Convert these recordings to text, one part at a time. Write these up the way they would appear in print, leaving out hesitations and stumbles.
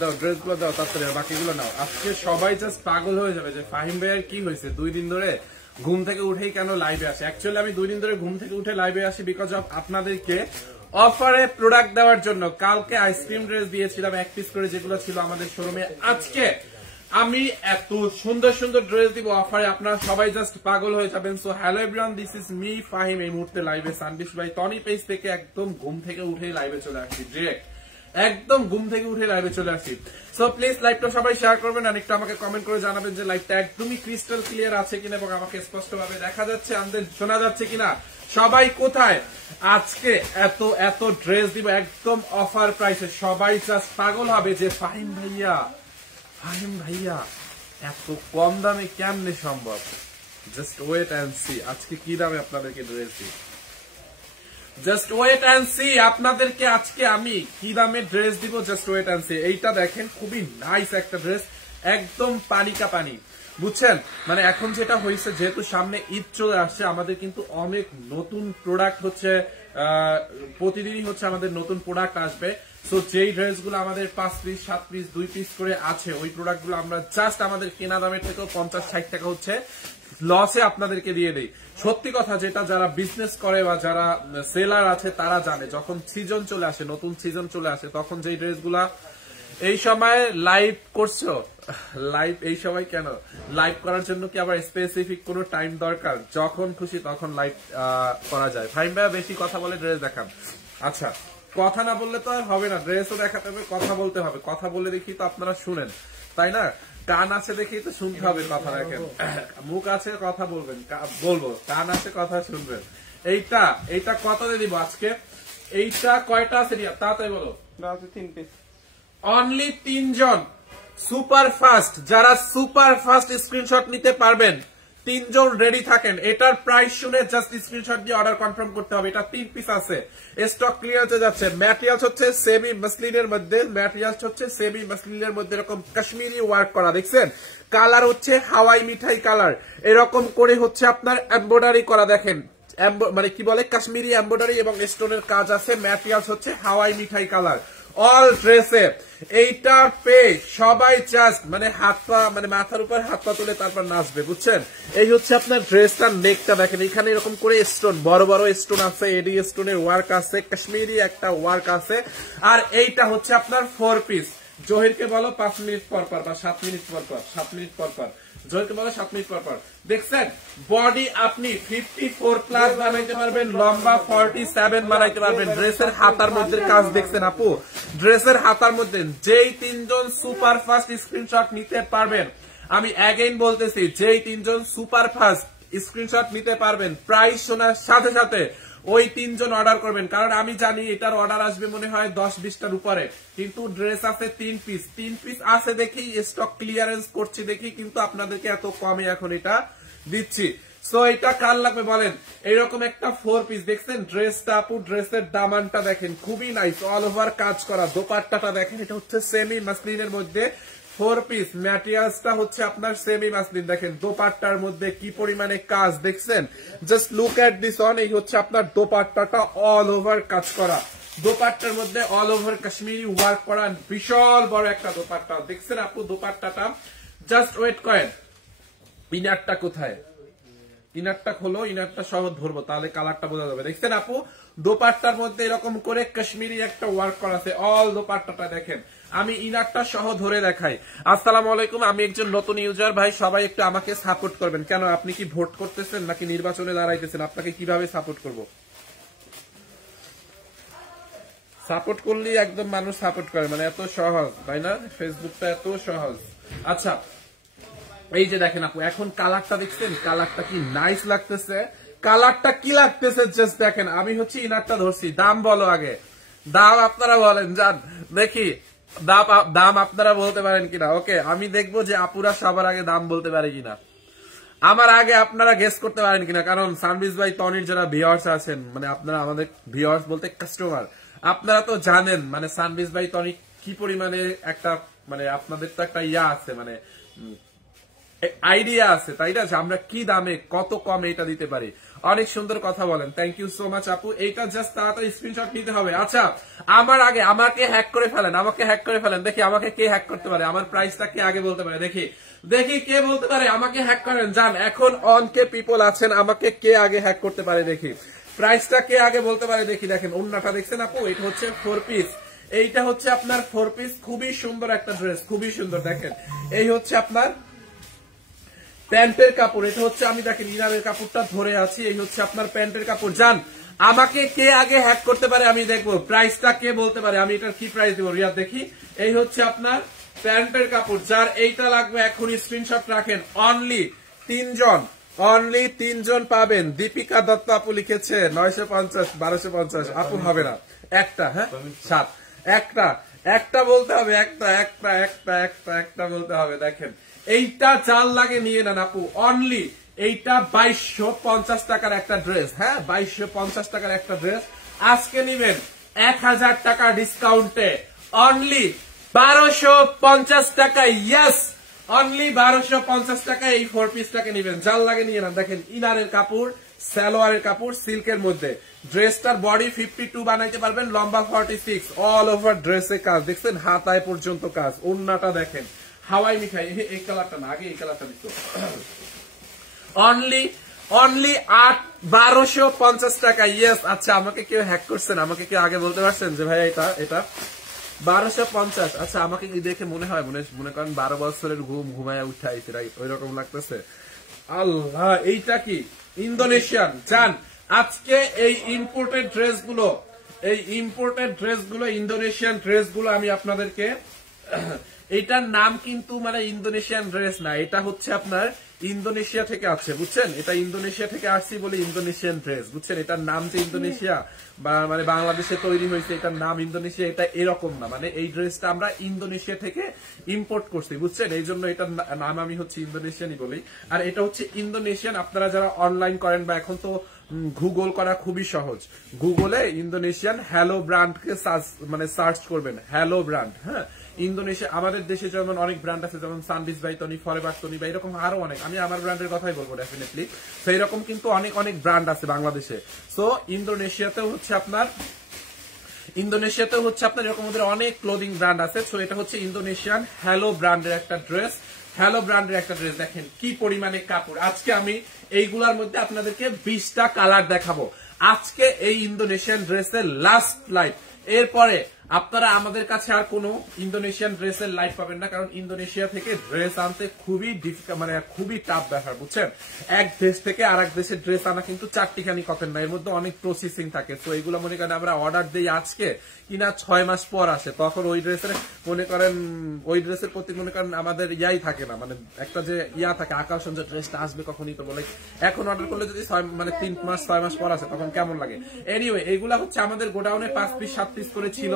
দাও, ড্রেস গুলো দাও তাড়াতাড়ি, বাকিগুলো নাও। আজকে সবাই জাস্ট পাগল হয়ে যাবে যে ফাহিম ভাইয়ের কি হয়েছে, 2 দিন ধরে ঘুম থেকে উঠেই কেন লাইভে আসে। অ্যাকচুয়ালি আমি 2 দিন ধরে ঘুম থেকে উঠে লাইভে আসি বিকজ অফ আপনাদেরকে অফারে প্রোডাক্ট দেওয়ার জন্য। কালকে আইসক্রিম ড্রেস দিয়েছিলাম 1 পিস করে, যেগুলো ছিল আমাদের শোরুমে। আজকে আমি এত সুন্দর সুন্দর ড্রেস দিব অফারে, আপনারা সবাই জাস্ট পাগল হয়ে যাবেন। So hello everyone, this is me Fahim. এই মুহূর্তে লাইভে সানবিশ ভাই টনি পেজ থেকে একদম ঘুম থেকে উঠে লাইভে চলে আসছি, ডিরেক্ট একদম ঘুম থেকে উঠে লাইভে চলে আসছি। সো প্লিজ লাইভটা সবাই শেয়ার করবেন আর একটু আমাকে কমেন্ট করে জানাবেন যে লাইভটা একদমই ক্রিস্টাল ক্লিয়ার আছে কিনা এবং আমাকে স্পষ্ট ভাবে দেখা যাচ্ছে, আমাদের শোনা যাচ্ছে কিনা, সবাই কোথায়। আজকে এত এত ড্রেস দিব একদম অফার প্রাইসে, সবাই জাস্ট পাগল হবে যে ফাহিম ভাইয়া এত কম দামে কেমনে সম্ভব। জাস্ট ওয়েট অ্যান্ড সি আজকে কি দামে আপনাদেরকে ড্রেস দিই, জাস্ট ওয়েট অ্যান্ড সি আপনাদেরকে আজকে আমি কি দামে ড্রেস দিব, জাস্ট ওয়েট অ্যান্ড সি। এইটা দেখেন খুবই নাইস একটা ড্রেস, একদম পানিকা পানি, বুঝছেন। মানে এখন যেটা হয়েছে, যেহেতু সামনে ঈদ চলে আসছে, আমাদের কিন্তু অনেক নতুন প্রোডাক্ট হচ্ছে, প্রতিদিনই হচ্ছে আমাদের নতুন প্রোডাক্ট আসবে। সো যেই ড্রেসগুলো আমাদের 5 পিস 7 পিস 2 পিস করে আছে, ওই প্রোডাক্টগুলো আমরা জাস্ট আমাদের কেনা দামের থেকেও 50-60 টাকা হচ্ছে লসে আপনাদেরকে দিয়ে দেই। সত্যি কথা, যেটা যারা বিজনেস করে বা যারা সেলার আছে তারা জানে, যখন সিজন চলে আসে, নতুন সিজন চলে আসে, তখন যেই ড্রেসগুলা এই সময় লাইভ করছো, লাইভ এই সময় কেন লাইভ করার জন্য কি আবার স্পেসিফিক কোনো টাইম দরকার? যখন খুশি তখন লাইভ করা যায়। ফাহিম ভাইয়া বেশি কথা বলে ড্রেস দেখান। আচ্ছা, কথা না বললে তো আর হবে না, ড্রেসও দেখাতে হবে, কথা বলতে হবে। কথা বলে দেখি তো আপনারা শুনেন, তাই না? কান আছে দেখেই তো শুনতে হবে কথা। দেখেন, মুখ আছে কথা বলবেন, বলবো, কান আছে কথা শুনবেন। এইটা কত দিয়ে দিব আজকে? এইটা কয়টা আছে রিয়া, তাড়াতাড়ি বলো। 3 পিস, অনলি 3 জন সুপার ফাস্ট, যারা সুপার ফাস্ট স্ক্রিনশট নিতে পারবেন 3 জন রেডি থাকেন। এটার প্রাইস শুনে জাস্ট স্ক্রিনশট দিয়ে অর্ডার কনফার্ম করতে হবে। এটা 3 পিস আছে, স্টক ক্লিয়ার হয়ে যাচ্ছে। ম্যাটেরিয়ালস হচ্ছে সেমি মাসলিনের মধ্যে, এরকম কাশ্মীরি ওয়ার্ক করা, দেখছেন? কালার হচ্ছে হাওয়াই মিঠাই কালার, এরকম করে হচ্ছে আপনার এমব্রয়ডারি করা, দেখেন মানে কি বলে কাশ্মীরি এমব্রয়ডারি এবং স্টোনের কাজ আছে। ম্যাটেরিয়ালস হচ্ছে হাওয়াই মিঠাই কালার, অল ড্রেসে। এইটা পে সবাই জাস্ট মানে হাত পা, মানে মাথার উপর হাত পা তুলে তারপর নাচবে, বুঝছেন? এই হচ্ছে আপনার ড্রেসটার নেকটা, দেখেন এখানে এরকম করে স্টোন, বড় বড় স্টোন আছে, এডি স্টোনের ওয়ার্ক আছে, কাশ্মীরি একটা ওয়ার্ক আছে। আর এইটা হচ্ছে আপনার 4 পিস। জহিরকে বলো 5 মিনিট পর পর বা 7 মিনিট পর পর, 7 মিনিট পর পর, জহিরকে বলো 7 মিনিট পর পর। দেখছেন, বডি আপনি 54 প্লাস বানাইতে পারবেন, লম্বা 47 বানাইতে পারবেন। ড্রেসের হাতার মধ্যে কাজ দেখছেন আপু, ড্রেসের হাতার মধ্যে যেই 3 জন সুপার ফাস্ট স্ক্রিনশট নিতে পারবেন, আমি অ্যাগেইন বলতেছি, যেই 3 জন সুপার ফাস্ট স্ক্রিনশট নিতে পারবেন, প্রাইস শোনার সাথে সাথে ওই 3 জন অর্ডার করবেন। কারণ আমি জানি এটার অর্ডার আসবে মনে হয় 10-20টার উপরে, কিন্তু ড্রেস আছে 3 পিস আছে দেখি, স্টক ক্লিয়ারেন্স করছি দেখি, কিন্তু আপনাদেরকে এত কমে এখন এটা দিচ্ছি। সো এটা কার লাগবে বলেন? এইরকম একটা 4 পিস দেখছেন ড্রেসটা আপু, ড্রেসের দামানটা দেখেন খুবই নাইস, অল ওভার কাজ করা। দোপাট্টাটা দেখেন, এটা হচ্ছে সেমি মাসলিনের মধ্যে 4 পিস। ম্যাটেরিয়ালসটা হচ্ছে আপনার সেমি মাসলিন, দেখেন দোপাট্টার মধ্যে কি পরিমাণে কাজ দেখছেন। Just look at this on, এই হচ্ছে আপনার দোপাট্টাটা, অল ওভার কাজ করা। দোপাট্টার মধ্যে অল ওভার কাশ্মীরি ওয়ার্ক করা, বিশাল বড় একটা দোপাট্টা দেখছেন আপু। দোপাট্টাটা জাস্ট ওয়েট করেন, ইনারটা কোথায়? ইনারটা খোলো, ইনারটা সহ ধরবো, তাহলে কালারটা বোঝা যাবে। দেখছেন আপু, দোপাট্টার মধ্যে এরকম করে কাশ্মীরি একটা ওয়ার্ক করা আছে, অল দোপাট্টাটা দেখেন। আমি ইনারটা সহ ধরে দেখাই। আসসালামু আলাইকুম, আমি একজন নতুন ইউজার ভাই, সবাই একটু আমাকে সাপোর্ট করবেন। কেন, আপনি কি ভোট করতেছেন নাকি নির্বাচনে দাঁড়াইতেছেন? আপনাকে কিভাবে সাপোর্ট করব? সাপোর্ট করলেই একদম মানুষ সাপোর্ট করে, মানে এত সহজ, তাই না? ফেসবুকটা এত সহজ। আচ্ছা, এই যে দেখেন আপু, এখন কালারটা দেখছেন, কালারটা কি নাইস লাগতেছে, কালারটা কি লাগতেছে জাস্ট দেখেন। আমি হচ্ছে ইনারটা ধরছি, দাম বলো আগে, দাম আপনারা বলেন, জান দেখি দাম আপনারা বলতে পারেন কিনা। ওকে, আমি দেখবো যে আপুরা সবার আগে দাম বলতে পারে কিনা, আমার আগে আপনারা গেস করতে পারেন কিনা। কারণ সানবিজ ভাই টনির যারা ভিউয়ার্স আছেন, মানে আপনারা আমাদের ভিউয়ার্স বলতে কাস্টমার, আপনারা তো জানেন মানে সানবিজ ভাই টনি কি পরিমাণে একটা, মানে আপনাদের তো একটা ইয়া আছে, মানে আইডিয়া আছে, তাই না, যে আমরা কি দামে কত কম এটা দিতে পারি। অনেক সুন্দর কথা বলেন, থ্যাংক ইউ সো মাচ আপু। এইটা জাস্ট তাড়াতাড়ি স্ক্রিনশট নিতে হবে। আচ্ছা, আমার আগে আমাকে হ্যাক করে ফেলেন, আমাকে হ্যাক করে ফেলেন, দেখি আমাকে কে হ্যাক করতে পারে, আমার প্রাইসটা কে আগে বলতে পারে, দেখি দেখি কে বলতে পারে, আমাকে হ্যাক করেন। যান, এখন অন কে পিপল আছেন, আমাকে কে আগে হ্যাক করতে পারে দেখি, প্রাইসটা কে আগে বলতে পারে দেখি। দেখেন ওন্নাটা দেখছেন আপু, এটা হচ্ছে 4 পিস, এইটা হচ্ছে আপনার 4 পিস, খুবই সুন্দর একটা ড্রেস, খুবই সুন্দর। দেখেন এই হচ্ছে আপনার প্যান্টের কাপড়, এটা হচ্ছে আমি দেখেন ইনারের কাপড়টা ধরে আছি, এই হচ্ছে আপনার প্যান্টের কাপড়। যান, আমাকে কে আগে হ্যাক করতে পারে আমি দেখবো, প্রাইসটা কে বলতে পারে, আমি এটার কি প্রাইস দিব রিয়াদ দেখি। এই হচ্ছে আপনার প্যান্টের কাপড়, যার এইটা লাগবে এখনই স্ক্রিনশট রাখেন। অনলি 3 জন, অনলি 3 জন পাবেন। দীপিকা দত্ত আপু লিখেছে 950, 1250 আপু হবে না, একটা, হ্যাঁ 7, একটা বলতে হবে, একটা বলতে হবে। দেখেন এইটা চাল লাগে নিয়ে নেন আপু, অনলি এইটা 2250 টাকার একটা ড্রেস, হ্যাঁ 2250 টাকার একটা ড্রেস, আজকে নিবেন 1000 টাকা ডিসকাউন্টে, অনলি 1250 টাকা। ইয়েস, অনলি 1250 টাকা এই 4 পিসটাকে নিবেন, জাল লাগে নিয়ে নেন। দেখেন ইনারের কাপড়, সালোয়ারের কাপড়, সিল্কের মধ্যে, ড্রেসটার বডি 52 বানাইতে পারবেন, লম্বা 46, অল ওভার ড্রেসে কাজ, দেখছেন হাতায় পর্যন্ত কাজ। ওন্নাটা দেখেন হাওয়াই মিঠাই, এই কালারটা না, আগে এই কালারটা দিত। অনলি 1250 টাকা। ইয়েস, আচ্ছা আমাকে কেউ হ্যাক করছেন, আমাকে কেউ আগে বলতে পারছেন যে ভাই এটা 1250। আচ্ছা আমাকে দেখে মনে হয় মনে করেন 12 বছরের ঘুমায় উঠাইছে, ওই রকম লাগতেছে। আল্লাহ, এইটা কি ইন্দোনেশিয়ান? জান, আজকে এই ইম্পোর্টেড ড্রেসগুলো, ইন্দোনেশিয়ান ড্রেসগুলো আমি আপনাদেরকে, এটার নাম কিন্তু মানে ইন্দোনেশিয়ান ড্রেস না, এটা হচ্ছে আপনার ইন্দোনেশিয়া থেকে আসছে, বুঝছেন, এটা ইন্দোনেশিয়া থেকে আসছি বলে ইন্দোনেশিয়ান ড্রেস, বুঝছেন, এটার নাম যে ইন্দোনেশিয়া বা মানে বাংলাদেশে তৈরি হয়েছে, এটার নাম ইন্দোনেশিয়া, এটা এরকম না, মানে এই ড্রেসটা আমরা ইন্দোনেশিয়া থেকে ইম্পোর্ট করছি, বুঝছেন, এই জন্য এটার নাম আমি হচ্ছে ইন্দোনেশিয়ানই বলি। আর এটা হচ্ছে ইন্দোনেশিয়ান। আপনারা যারা অনলাইন করেন বা এখন তো গুগল করা খুবই সহজ, গুগলে ইন্দোনেশিয়ান হ্যালো ব্র্যান্ডকে সার্চ করবেন, হ্যালো ব্র্যান্ড, হ্যাঁ ইন্দোনেশিয়া। আমাদের দেশে যেমন অনেক ব্র্যান্ড আছে, যেমন সানবিস বাই তনি, ফরএভার তনি বা এরকম আরো অনেক, আমি আমার ব্র্যান্ডের কথাই বলবো ডেফিনেটলি। সেই রকম কিন্তু অনেক ব্র্যান্ড আছে বাংলাদেশে। সো ইন্দোনেশিয়াতেও হচ্ছে আপনার এরকম ওদের অনেক ক্লোদিং ব্র্যান্ড আছে। সো এটা হচ্ছে ইন্দোনেশিয়ান হ্যালো ব্র্যান্ডের একটা ড্রেস, দেখেন কি পরিমাণে কাপড়। আজকে আমি এইগুলার মধ্যে আপনাদেরকে 20টা কালার দেখাবো। আজকে এই ইন্দোনেশিয়ান ড্রেসের লাস্ট লাইভ, এরপরে আপনারা আমাদের কাছে আর কোনো ইন্দোনেশিয়ান ড্রেসের লাইভ পাবেন না, কারণ ইন্দোনেশিয়া থেকে ড্রেস আনতে খুবই ডিফিকাল্ট, মানে খুবই টাফ ব্যাপার, বুঝছেন। এক দেশ থেকে আর এক দেশের ড্রেস আনা কিন্তু চারটিখানি কথা না, এর মধ্যে অনেক প্রসেসিং থাকে। তো এইগুলো মনে করেন আমরা অর্ডার দিই আজকে, কিনা 6 মাস পর আসে, তখন ওই ড্রেসের প্রতি মনে করেন আমাদের ইয়াই থাকে না, মানে একটা যে থাকে আকর্ষণ, যে ড্রেসটা আসবে কখনই, তো বলে এখন অর্ডার করলে যদি 3 মাস 6 মাস পর আসে তখন কেমন লাগে। এনিওয়ে, এইগুলা হচ্ছে আমাদের গোডাউনে 5 পিস 7 পিস করে ছিল,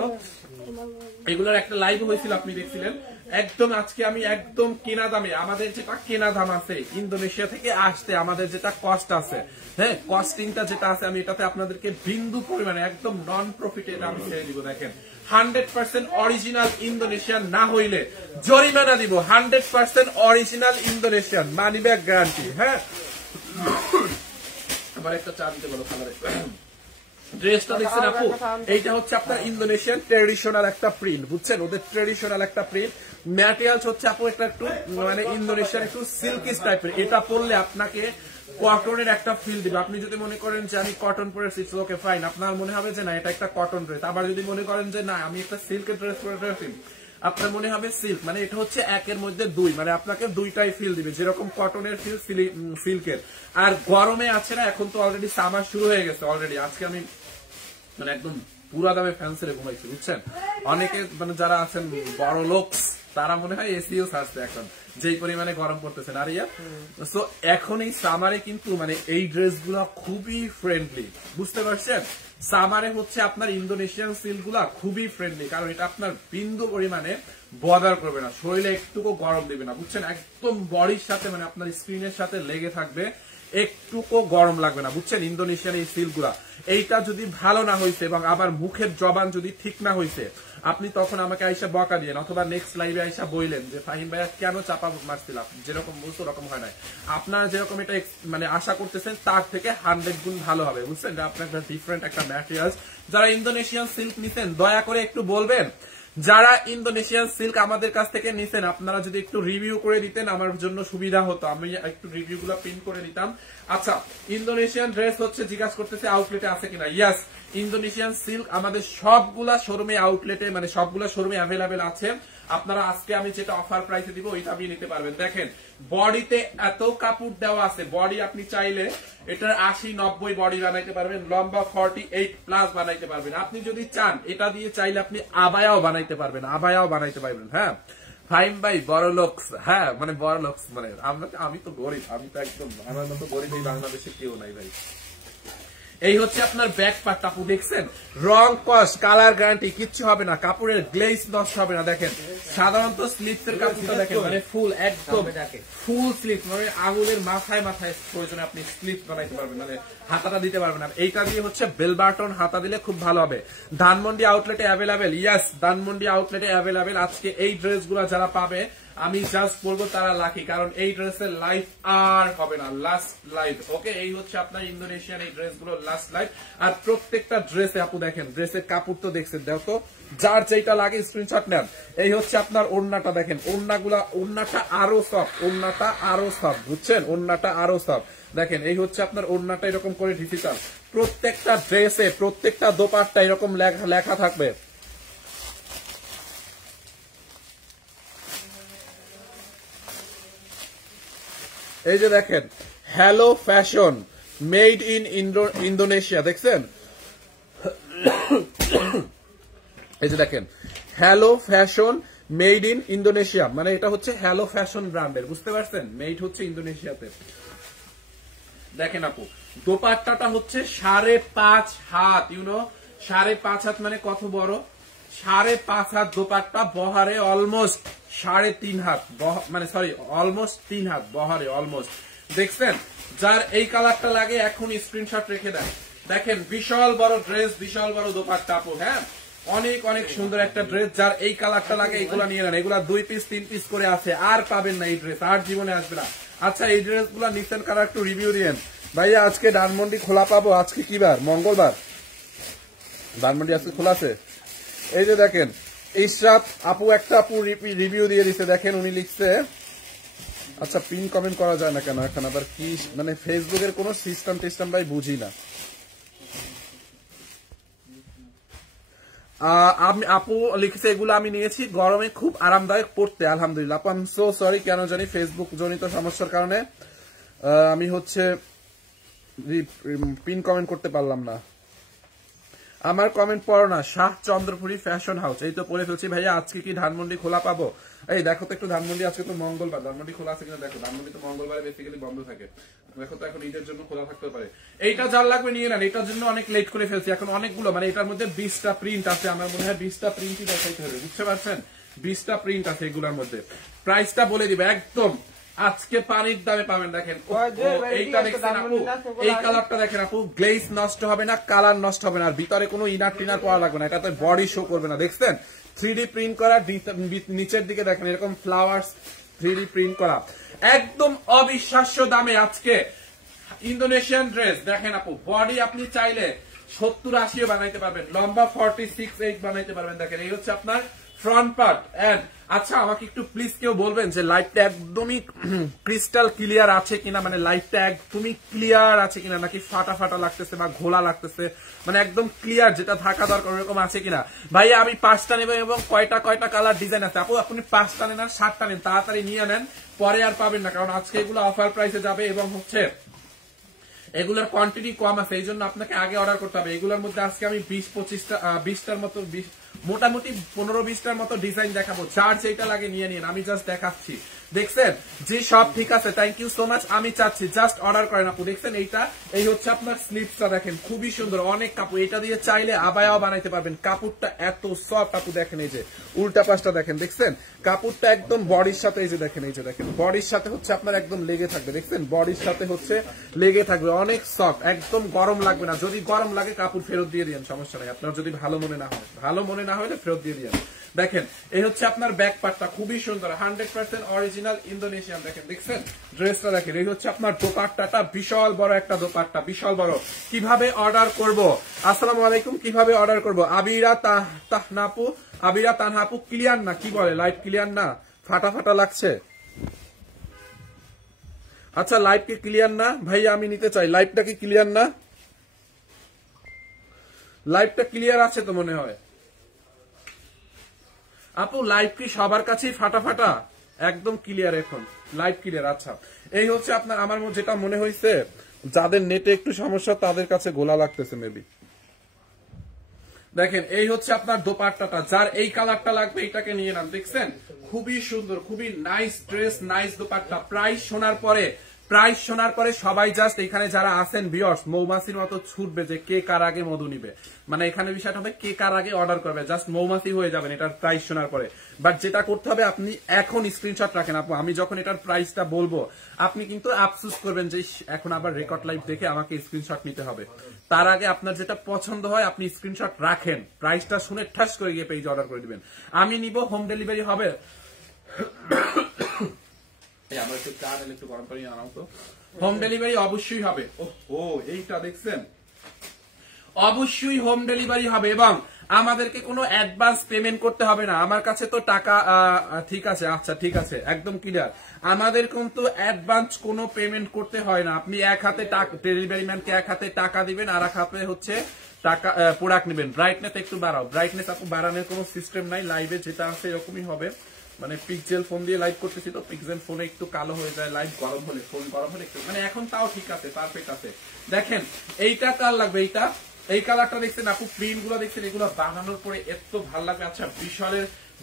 এগুলোর একটা লাইভ হয়েছিল, আপনি দেখছিলেন। একদম আজকে আমি একদম কেনা দামে, আমাদের যেটা কেনা দাম আছে ইন্দোনেশিয়া থেকে আসতে, আমাদের যেটা কস্ট আছে, হ্যাঁ কস্টিংটা যেটা আছে, আমি এটাতে আপনাদেরকে বিন্দু পরিমাণে একদম নন প্রফিটে আমি ছেড়ে দিব। দেখেন 100% অরিজিনাল ইন্দোনেশিয়ান না হইলে জরিমানা দিব, 100% original Indonesian, money back guarantee. হ্যাঁ, আবার একটা চা দিতে বলো খাবারে। ড্রেসটা দেখছেন আপু, এইটা হচ্ছে আপনার ইন্দোনেশিয়ান ট্রেডিশনাল একটা প্রিন্ট, বুঝছেন, ওদের ট্রেডিশনাল একটা প্রিন্ট। ম্যাটেরিয়ালস হচ্ছে আপু একটা একটু মানে ইন্দোনেশিয়ান একটু সিল্কিস টাইপের, এটা পরলে আপনাকে কটনের একটা ফিল দিবে। আপনি যদি মনে করেন যে আমি কটন পরেছি, ওকে ফাইন, আপনার মনে হবে যে না এটা একটা কটন ড্রেস। আবার যদি মনে করেন যে না আমি একটা সিল্কের ড্রেস পরেছি, আপনার মনে হবে সিল্ক, মানে এটা হচ্ছে একের মধ্যে দুই, মানে আপনাকে দুইটাই ফিল দিবে, যেরকম কটনের ফিল সিল্কের। আর গরমে আছে না, এখন তো অলরেডি সামার শুরু হয়ে গেছে অলরেডি, আজকে আমি মানে একদম পুরা দামে ফ্যান্সিরে ঘুমাইছি, বুঝছেন। অনেকে মানে যারা আছেন বড় লোক, তারা মনে হয় এসিও ছাড়ছে এখন, যেই পরিমাণে গরম পড়তেছে না। সো এখন এই সামারে কিন্তু মানে এই ড্রেসগুলো খুবই ফ্রেন্ডলি, বুঝতে পারছেন। সামারে হচ্ছে আপনার ইন্দোনেশিয়ান সিল্ক গুলা খুবই ফ্রেন্ডলি, কারণ এটা আপনার বিন্দু পরিমাণে বদার করবে না, শরীরে একটুকু গরম দিবে না, বুঝছেন। একদম বডির সাথে মানে আপনার স্ক্রিনের সাথে লেগে থাকবে, একটুকু গরম লাগবে না, বুঝছেন? ইন্দোনেশিয়ান এই সিল্কগুলা, এইটা যদি ভালো না হয়েছে এবং আবার মুখের জবান যদি ঠিক না হয়েছে, আপনি তখন আমাকে আইসা বকা দিয়েন অথবা নেক্সট লাইভে আইসা বইলেন যে ফাহিম ভাইয়া কেন চাপা মারছিলাম, যেরকম বলতো ওরকম হয় নাই। আপনারা যেরকম এটা মানে আশা করতেছেন তার থেকে 100 গুণ ভালো হবে, বুঝছেন? আপনার একটা ডিফারেন্ট একটা ম্যাটেরিয়ালস। যারা ইন্দোনেশিয়ান সিল্ক নিছেন দয়া করে একটু বলবেন, যারা ইন্দোনেশিয়ান সিল্ক আমাদের কাছ থেকে নিছেন আপনারা যদি একটু রিভিউ করে দিতেন আমার জন্য সুবিধা হতো, আমি একটু রিভিউ গুলো প্রিন্ট করে দিতাম। আচ্ছা, ইন্দোনেশিয়ান ড্রেস হচ্ছে জিজ্ঞাসা করতেছে আউটলেটে আছে কিনা। ইয়াস, ইন্দোনেশিয়ান সিল্ক আমাদের সবগুলা শোরুমে আউটলেটে মানে সবগুলা শোরুমে অ্যাভেলেবেল আছে। আপনারা আজকে আমি যেটা অফার প্রাইসে দিব ওইটা আপনি নিতে পারবেন। দেখেন বডিতে এত কাপড় দেওয়া আছে, বডি আপনি চাইলে এটার 80-90 বডি বানাইতে পারবেন, লম্বা 48 প্লাস বানাইতে পারবেন। আপনি যদি চান এটা দিয়ে চাইলে আপনি আবায়াও বানাইতে পারবেন, আবায়াও বানাইতে পারবেন। হ্যাঁ ফাইম ভাই বড় লোকস, হ্যাঁ মানে বড় লোকস মানে আমি তো গরিব, আমি তো একদম আমার মতো গরিব এই বাংলাদেশে কেউ নাই ভাই। এই হচ্ছে আপনার ব্যাক পার্ট, আপু দেখছেন রং কস কালার গ্যারান্টি কিচ্ছু হবে না, কাপড়ের গ্লেজ নষ্ট হবে না। দেখেন সাধারণত স্লিপস এর কাপড়টা দেখেন মানে ফুল একদম ফুল স্লিপ, মানে আঙুলের মাথায় মাথায় প্রয়োজনে আপনি স্লিপ বানাইতে পারবেন, মানে হাতাটা দিতে পারবেন। আর এইটা দিয়ে হচ্ছে বেল বাটন হাতা দিলে খুব ভালো হবে। ধানমন্ডি আউটলেটে অ্যাভেলেবেল, ইয়াস ধানমন্ডি আউটলেটে অ্যাভেলেবেল। আজকে এই ড্রেসগুলো যারা পাবে আমি জাস্ট বলবো তারা লাকি, কারণ এই ড্রেসের লাইফ আর হবে না, লাস্ট লাইফ। ওকে, এই হচ্ছে আপনার ইন্দোনেশিয়ান এই ড্রেসগুলো লাস্ট লাইফ। আর প্রত্যেকটা ড্রেসে আপু দেখেন ড্রেসের কাপড় তো দেখছেন, দেখো যার যেটা লাগে স্ক্রিনশট নেন। এই হচ্ছে আপনার ওড়নাটা দেখেন, ওড়নাটা আরো সফট, ওড়নাটা আরো সফট, বুঝছেন? ওড়নাটা আরো সফট। দেখেন এই হচ্ছে আপনার ওড়নাটা এরকম করে ডিজিটাল, প্রত্যেকটা ড্রেসে প্রত্যেকটা দোপাট্টা এরকম লেখা থাকবে। এই যে দেখেন hello fashion made in Indonesia, দেখছেন? এই যে দেখেন hello fashion made in Indonesia, মানে এটা হচ্ছে হ্যালো ফ্যাশন ব্র্যান্ডের, বুঝতে পারছেন? মেড হচ্ছে ইন্দোনেশিয়াতে। দেখেন আপু দোপাট্টাটা হচ্ছে 5.5 হাত, ইউনো 5.5 হাত মানে কত বড়? 5.5 হাত দোপাট্টা, বহারে অলমোস্ট 3.5 হাত, মানে সরি অলমোস্ট 3 হাত বহারে অলমোস্ট। দেখছেন? যার এই কালারটা লাগে এখন স্ক্রিনশট রেখে দেন। দেখেন বিশাল বড় ড্রেস, বিশাল বড় দোপাট্টা আপু, হ্যাঁ অনেক অনেক সুন্দর একটা ড্রেস। যার এই কালারটা লাগে এগুলা নিয়ে নেন, এগুলা 2 পিস 3 পিস করে আছে, আর পাবেন না এই ড্রেস, আর জীবনে আসবে না। আচ্ছা এই ড্রেস গুলা নিচ্ছেন কারা একটু রিভিউ দিয়েন ভাইয়া। আজকে ধানমন্ডি খোলা পাবো? আজকে কি বার? মঙ্গলবার। ধানমন্ডি আজকে খোলা আছে। এই যে দেখেন ইশরাত আপু, একটা আপু রিভিউ দিয়ে দিচ্ছে, দেখেন উনি লিখছে, আচ্ছা পিন কমেন্ট করা যায় না কেন এখন আবার কি, মানে ফেসবুকের কোন সিস্টেম টিস্টেম ভাই বুঝি না। আপু লিখেছে এগুলো আমি নিয়েছি, গরমে খুব আরামদায়ক পড়তে, আলহামদুলিল্লাহ। আপু আই এম সো সরি, কেন জানি ফেসবুক জনিত সমস্যার কারণে আমি হচ্ছে পিন কমেন্ট করতে পারলাম না। আমার কমেন্ট পড়ো না। শাহ চন্দ্রপুরী ফ্যাশন হাউস, এই তো পড়ে ফেলছি ভাইয়া। আজকে কি ধানমন্ডি খোলা পাবো? এই দেখো তো একটু ধানমন্ডি, আজকে তো মঙ্গলবার, ধানমন্ডি খোলা আছে কিনা দেখো। ধানমন্ডি তো মঙ্গলবারে বেসিক্যালি বন্ধ থাকে, দেখো তো এখন ঈদের জন্য খোলা থাকতে পারে। এইটা যার লাগবে নিয়ে নেন, এটার জন্য অনেক লেট করে ফেলছি। এখন অনেকগুলো মানে এটার মধ্যে 20টা প্রিন্ট আছে, আমার মনে হয় 20টা প্রিন্টই দেখাইতে হবে, বুঝতে পারছেন? 20টা প্রিন্ট আছে এগুলোর মধ্যে। প্রাইসটা বলে দিবে একদম আজকে পানির দামে পাবেন। দেখেন এইটা দেখছেন আপু, এই কালারটা দেখেন আপু, গ্লেজ নষ্ট হবে না, কালার নষ্ট হবে না, আর ভিতরে কোনো ইনার টিনার পড়া লাগবে না, এটাতে বডি শো করবে না। দেখছেন 3D প্রিন্ট করা, নিচের দিকে দেখেন এরকম ফ্লাওয়ার্স 3D প্রিন্ট করা, একদম অবিশ্বাস্য দামে আজকে ইন্দোনেশিয়ান ড্রেস। দেখেন আপু বডি আপনি চাইলে 70-80 বানাইতে পারবেন, লম্বা 46-8 বানাইতে পারবেন। দেখেন এই হচ্ছে আপনার ফ্রন্ট পার্ট। এন্ড আচ্ছা আমাকে একটু প্লিজ কেউ বলবেন যে লাইটটা একদমই ক্রিস্টাল ক্লিয়ার আছে কিনা, মানে লাইটটা একদমই ক্লিয়ার আছে কিনা, নাকি ফাটা ফাটা লাগতেছে বা ঘোলা লাগতেছে, মানে একদম ক্লিয়ার যেটা থাকা দরকার ওরকম আছে কিনা। ভাই আমি 5টা নেব এবং কয়টা কালার ডিজাইন আছে। আপু আপনি 5টা নেন আর 7টা নেন, তাড়াতাড়ি নিয়ে নেন, পরে আর পাবেন না, কারণ আজকে এগুলো অফার প্রাইসে যাবে এবং হচ্ছে এগুলোর কোয়ান্টিটি কম আছে, এই জন্য আপনাকে আগে অর্ডার করতে হবে। এগুলোর মধ্যে আজকে আমি 20-25টার মতো, মোটামুটি 15-20টার মতো ডিজাইন দেখাবো। যার যেটা লাগে নিয়ে নিন, আমি জাস্ট দেখাচ্ছি। দেখছেন জি সব ঠিক আছে, থ্যাংক ইউ সো মাচ। আমি চাচ্ছি জাস্ট অর্ডার করেন আপু। দেখছেন এইটা, এই হচ্ছে আপনার স্লিপসটা দেখেন খুবই সুন্দর, অনেক কাপড়, এটা দিয়ে চাইলে আবায়াও বানাইতে পারবেন। কাপড়টা এত সফট আপু, দেখেন এই যে উল্টা পাশটা দেখেন, দেখছেন কাপড়টা একদম বডির সাথে, এই যে দেখেন, এই যে দেখেন বডির সাথে হচ্ছে আপনার একদম লেগে থাকবে, দেখছেন বডির সাথে হচ্ছে লেগে থাকবে, অনেক সফট, একদম গরম লাগবে না। যদি গরম লাগে কাপড় ফেরত দিয়ে দিন, সমস্যা নাই। আপনার যদি ভালো মনে না হয়, ভালো মনে না হলে ফেরত দিয়ে দিন। দেখেন এই হচ্ছে আপনার ব্যাক পার্টটা খুবই সুন্দর, 100% অরিজিনাল ইন্দোনেশিয়ান। দেখেন দেখছেন ড্রেসটা দেখেন, এই হচ্ছে আপনার দোপাট্টাটা, বিশাল বড় একটা দোপাট্টা, বিশাল বড়। কিভাবে অর্ডার করব? আসসালামু আলাইকুম, কিভাবে অর্ডার করব? আবিরা তাহনাপু, আবিরা তানহাপু ক্লিয়ার না, কি বলে লাইভ ক্লিয়ার না, ফাটা ফাটা লাগছে। আচ্ছা লাইভ কি ক্লিয়ার না ভাইয়া? আমি নিতে চাই, লাইভটা কি ক্লিয়ার না? লাইভটা ক্লিয়ার আছে তো মনে হয় আপু, লাইভ কি সবার কাছেই ফাটা ফাটা? একদম ক্লিয়ার এখন, লাইভ ক্লিয়ার। আচ্ছা এই হচ্ছে আপনার, আমার যেটা মনে হয়েছে যাদের নেটে একটু সমস্যা তাদের কাছে গোলা লাগতেছে মেবি। দেখেন এই হচ্ছে আপনার দোপাট্টাটা, যার এই কালারটা লাগবে এটাকে নিয়ে নেন। দেখছেন খুবই সুন্দর, খুবই nice dress, nice dupatta. Price শোনার পরে সবাই জাস্ট এখানে যারা আছেন ভিউয়ার্স মৌমাছির মতো ছুটবে যে কে কার আগে মধু নিবে। মানে এখানে বিষয়টা হবে কে কার আগে অর্ডার করবে, জাস্ট মৌমাছি হয়ে যাবেন এটার প্রাইস শোনার পরে। বাট যেটা করতে হবে, আপনি এখন স্ক্রিনশট রাখেন আপু, আমি যখন এটার প্রাইসটা বলবো আপনি কিন্তু আফসোস করবেন যে এখন আবার রেকর্ড লাইভ দেখে আমাকে স্ক্রিনশট নিতে হবে। তার আগে আপনার যেটা পছন্দ হয় আপনি স্ক্রিনশট রাখেন, প্রাইসটা শুনে ঠাস করে গিয়ে পেজ অর্ডার করে দিবেন। আমি নিব, হোম ডেলিভারি হবে। আমার একটু চা নিলে একটু গরম পানি আনাও তো। হোম ডেলিভারি অবশ্যই হবে। ও এইটা দেখছেন, অবশ্যই হোম ডেলিভারি হবে এবং আমাদেরকে কোনো অ্যাডভান্স পেমেন্ট করতে হবে না। আমার কাছে তো টাকা ঠিক আছে, আচ্ছা ঠিক আছে, একদম ক্লিয়ার। আমাদের কিন্তু অ্যাডভান্স কোনো পেমেন্ট করতে হয় না। আপনি এক হাতে ডেলিভারি ম্যানকে এক হাতে টাকা দিবেন, আর এক হাতে হচ্ছে টাকা প্রোডাক্ট নেবেন। ব্রাইটনেস একটু বাড়াও, ব্রাইটনেস আপু বাড়ানোর কোনো সিস্টেম নাই, লাইভে যেটা আছে এরকমই হবে। মানে পিক্সেল ফোন দিয়ে লাইভ করতেছি তো পিক্সেল ফোনে একটু কালো হয়ে যায় লাইভ, গরম হলে ফোন গরম হলে একটু, মানে এখন তাও ঠিক আছে, পারফেক্ট আছে। দেখেন এইটা কার লাগবে, এইটা এই কালারটা দেখছেন আপু, প্রিন্ট গুলো দেখছেন, এগুলো বানানোর পরে এত ভালো লাগবে। আচ্ছা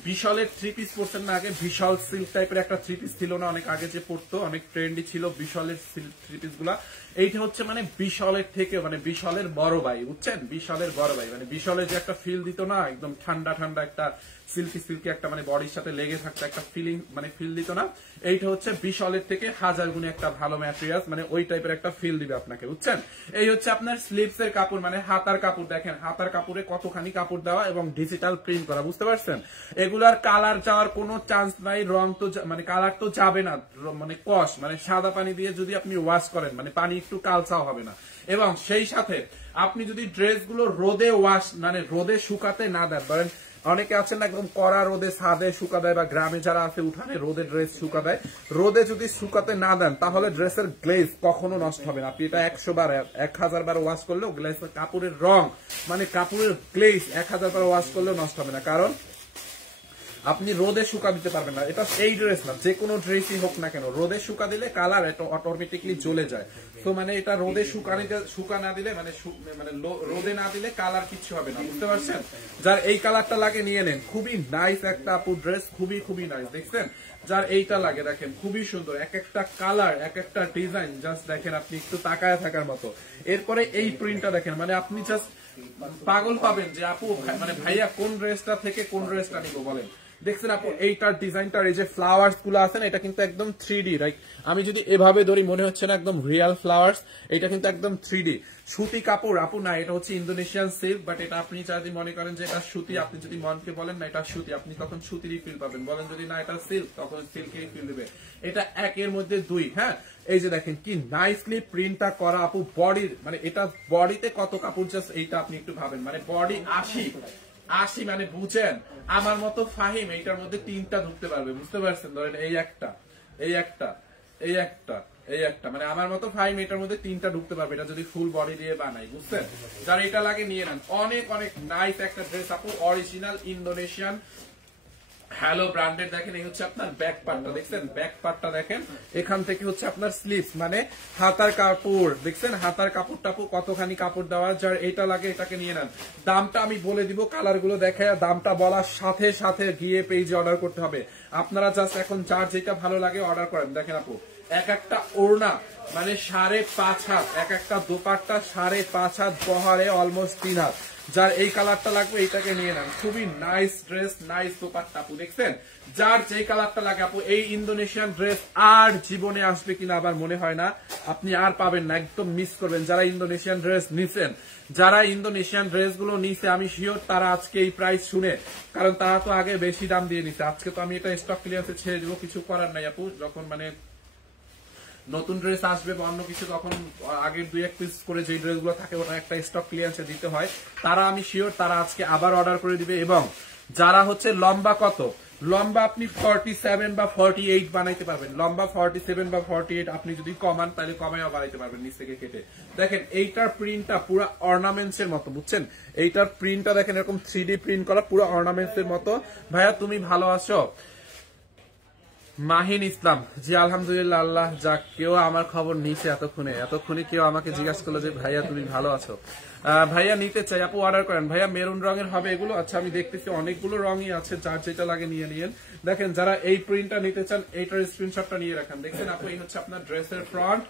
বিশালের থ্রি পিস পরছেন না আগে? বিশাল সিল্ক টাইপের একটা থ্রি পিস ছিল না অনেক আগে যে পরতো, অনেক ট্রেন্ডি ছিল বিশালের থ্রি পিস গুলা। এইটা হচ্ছে মানে বিশালের থেকে মানে বিশালের বড় ভাই, বুঝছেন, বিশালের বড় ভাই। মানে বিশালের যে একটা ফিল দিত না, একদম ঠান্ডা ঠান্ডা একটা সিল্কি একটা মানে বডির সাথে লেগে থাকতো একটা ফিলিং, মানে ফিল দিত না, এইটা হচ্ছে বিশালের থেকে হাজার গুণে একটা ভালো ম্যাটেরিয়াল, মানে ওই টাইপের একটা ফিল দিবে আপনাকে, বুঝছেন। এই হচ্ছে আপনার স্লিভস এর কাপড়, মানে হাতার কাপড়। দেখেন হাতার কাপড়ে কতখানি কাপড় দেওয়া এবং ডিজিটাল প্রিন্ট করা, বুঝতে পারছেন। এগুলার কালার যাওয়ার কোনো চান্স নাই, রং তো মানে কালার তো যাবে না, মানে কস মানে সাদা পানি দিয়ে যদি আপনি ওয়াশ করেন মানে পানি একটু কালচাও হবে না। এবং সেই সাথে আপনি যদি ড্রেসগুলো রোদে ওয়াশ মানে রোদে শুকাতে না দেন, ধরেন অনেকে আছেন না একদম কড়া রোদে ছাদে শুকা দেয়, বা গ্রামে যারা আছে উঠানে রোদে ড্রেস শুকা দেয়, রোদে যদি শুকাতে না দেন তাহলে ড্রেসের গ্লেজ কখনো নষ্ট হবে না। আপনি এটা 100 বার 1000 বার ওয়াশ করলেও গ্লেজ, কাপড়ের রং মানে কাপড়ের গ্লেজ 1000 বার ওয়াশ করলেও নষ্ট হবে না, কারণ আপনি রোদে শুকা দিতে পারবেন না। এটা এই ড্রেস না, যে কোনো ড্রেসই হোক না কেন রোদে শুকা দিলে কালার এটা অটোমেটিকলি জ্বলে যায়। তো মানে এটা রোদে শুকা না দিলে মানে রোদে না দিলে কালার কিচ্ছু হবে না, বুঝতে পারছেন। যার এই কালারটা লাগে নিয়ে নেন, খুবই নাইস একটা আপু ড্রেস, খুবই নাইস। দেখছেন যার এইটা লাগে দেখেন খুবই সুন্দর, এক একটা কালার এক একটা ডিজাইন, জাস্ট দেখেন আপনি একটু তাকায় থাকার মতো। এরপরে এই প্রিন্টটা দেখেন, মানে আপনি জাস্ট পাগল পাবেন যে আপু মানে ভাইয়া কোন ড্রেসটা থেকে কোন ড্রেসটা নিবো বলেন। দেখছেন আপু এইটার ডিজাইনটার এই যে ফ্লাওয়ার্স গুলো আছে না, এটা কিন্তু একদম 3D, রাইট? আমি যদি এভাবে ধরি মনে হচ্ছে না একদম রিয়েল ফ্লাওয়ার্স, এটা কিন্তু একদম 3D সুতি কাপড় আপু না, এটা হচ্ছে ইন্দোনেশিয়ান সিল্ক। বাট এটা আপনি যদি মনে করেন যে এটা সুতি, আপনি যদি মনকে বলেন না এটা সুতি, আপনি তখন সুতিরই ফিল পাবেন। বলেন যদি না এটা সিল্ক, তখন সিল্কেরই ফিল দিবে। এটা একের মধ্যে দুই। হ্যাঁ এই যে দেখেন কি নাইসলি প্রিন্টটা করা আপু, বডির মানে এটা বডিতে কত কাপড়, জাস্ট এইটা আপনি একটু ভাবেন, মানে বডি 80 মানে বুঝেন আমার মতো ফাহিম এইটার মধ্যে 3টা ঢুকতে পারবে, বুঝতে পারছেন। ধরেন এই একটা মানে আমার মতো ফাহিম এটার মধ্যে 3টা ঢুকতে পারবে, এটা যদি ফুল বডি দিয়ে বানাই, বুঝছেন। যারা এটা লাগে নিয়ে নেন, অনেক নাইস একটা ড্রেস আপু, অরিজিনাল ইন্দোনেশিয়ান হ্যালো ব্র্যান্ডের দেখেন, এই হচ্ছে আপনার ব্যাক পার্টটা, দেখছেন ব্যাক পার্টটা দেখেন, এখান থেকে হচ্ছে আপনার স্লিভস মানে হাতার কাপড়, দেখছেন হাতার কাপড় টাপড় কতখানি কাপড় দেওয়া, যার এটা লাগে এটাকে নিয়ে নেন। দামটা আমি বলে দিব, কালার গুলো দেখে দামটা বলার সাথে সাথে গিয়ে পেজে অর্ডার করতে হবে। আপনারা জাস্ট এখন যার যেটা ভালো লাগে অর্ডার করেন। দেখেন আপু, এক একটা ওড়না মানে 5.5 হাত, এক একটা দোপাট্টা 5.5 হাত, বহরে অলমোস্ট 3 হাত। যার এই কালারটা লাগবে এইটাকে নিয়ে নেন, খুবই নাইস ড্রেস, নাইস দোপাট্টা আপু, দেখছেন যার যেই কালারটা লাগে আপু। এই ইন্দোনেশিয়ান ড্রেস আর জীবনে আসবে কিনা আবার মনে হয় না, আপনি আর পাবেন না, একদম মিস করবেন। যারা ইন্দোনেশিয়ান ড্রেস নিছেন, যারা ইন্দোনেশিয়ান ড্রেস গুলো নিছে, আমি শিওর তারা আজকে এই প্রাইস শুনে, কারণ তারা তো আগে বেশি দাম দিয়ে নিছে, আজকে তো আমি এটা স্টক ক্লিয়ারেন্সে ছেড়ে দিব, কিছু করার নাই আপু। যখন মানে নতুন ড্রেস আসবে বা অন্য কিছু, তখন আগের 2-1 পিস করে যে ড্রেস গুলো থাকে ওটা একটা স্টক ক্লিয়ারেন্সে দিতে হয়, তারা আমি শিওর তারা আজকে আবার অর্ডার করে দিবে। এবং যারা হচ্ছে লম্বা কত, লম্বা আপনি 47 বা 48 বানাইতে পারবেন, লম্বা 47 বা 48 আপনি যদি কমান তাহলে কমাইও বানাইতে পারবেন নিচ থেকে কেটে। দেখেন এইটার প্রিন্টটা পুরো অর্নামেন্টস এর মতো, বুঝছেন এইটার প্রিন্টটা দেখেন এরকম 3D প্রিন্ট করা, পুরো অর্নামেন্টস এর মতো। ভাইয়া তুমি ভালো আছো? মাহিন ইসলাম, জি আলহামদুলিল্লাহ, আল্লাহ যাক, কেউ আমার খবর নিছে এতক্ষণে কেউ আমাকে জিজ্ঞাসা করলো যে ভাইয়া তুমি ভালো আছো। ভাইয়া নিতে চাই আপু, অর্ডার করেন। ভাইয়া মেরুন রঙের হবে এগুলো? আচ্ছা আমি দেখতেছি অনেকগুলো রঙই আছে, যার যেটা লাগে নিয়ে নিয়েন। দেখেন যারা এই প্রিন্টটা নিতে চান এইটার স্ক্রিনশটটা নিয়ে রাখেন। দেখছেন আপু, এই হচ্ছে আপনার ড্রেসের ফ্রন্ট,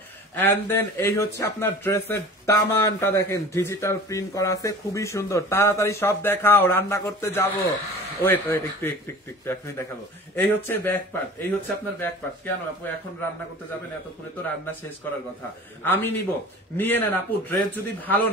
এন্ড দেন এই হচ্ছে আপনার ড্রেসের দামানটা, দেখেন ডিজিটাল প্রিন্ট করা আছে, খুবই সুন্দর। তাড়াতাড়ি সব দেখাও, রান্না করতে যাবো। ওয়েট একটু এখনই দেখাবো। এই হচ্ছে ব্যাক পার্ট, এই হচ্ছে আপনার ব্যাক পার্ট। কেন আপু এখন রান্না করতে যাবেন? এতক্ষণে তো রান্না শেষ করার কথা। আমি নিব, নিয়ে নেন আপু। ড্রেস যদি ভালো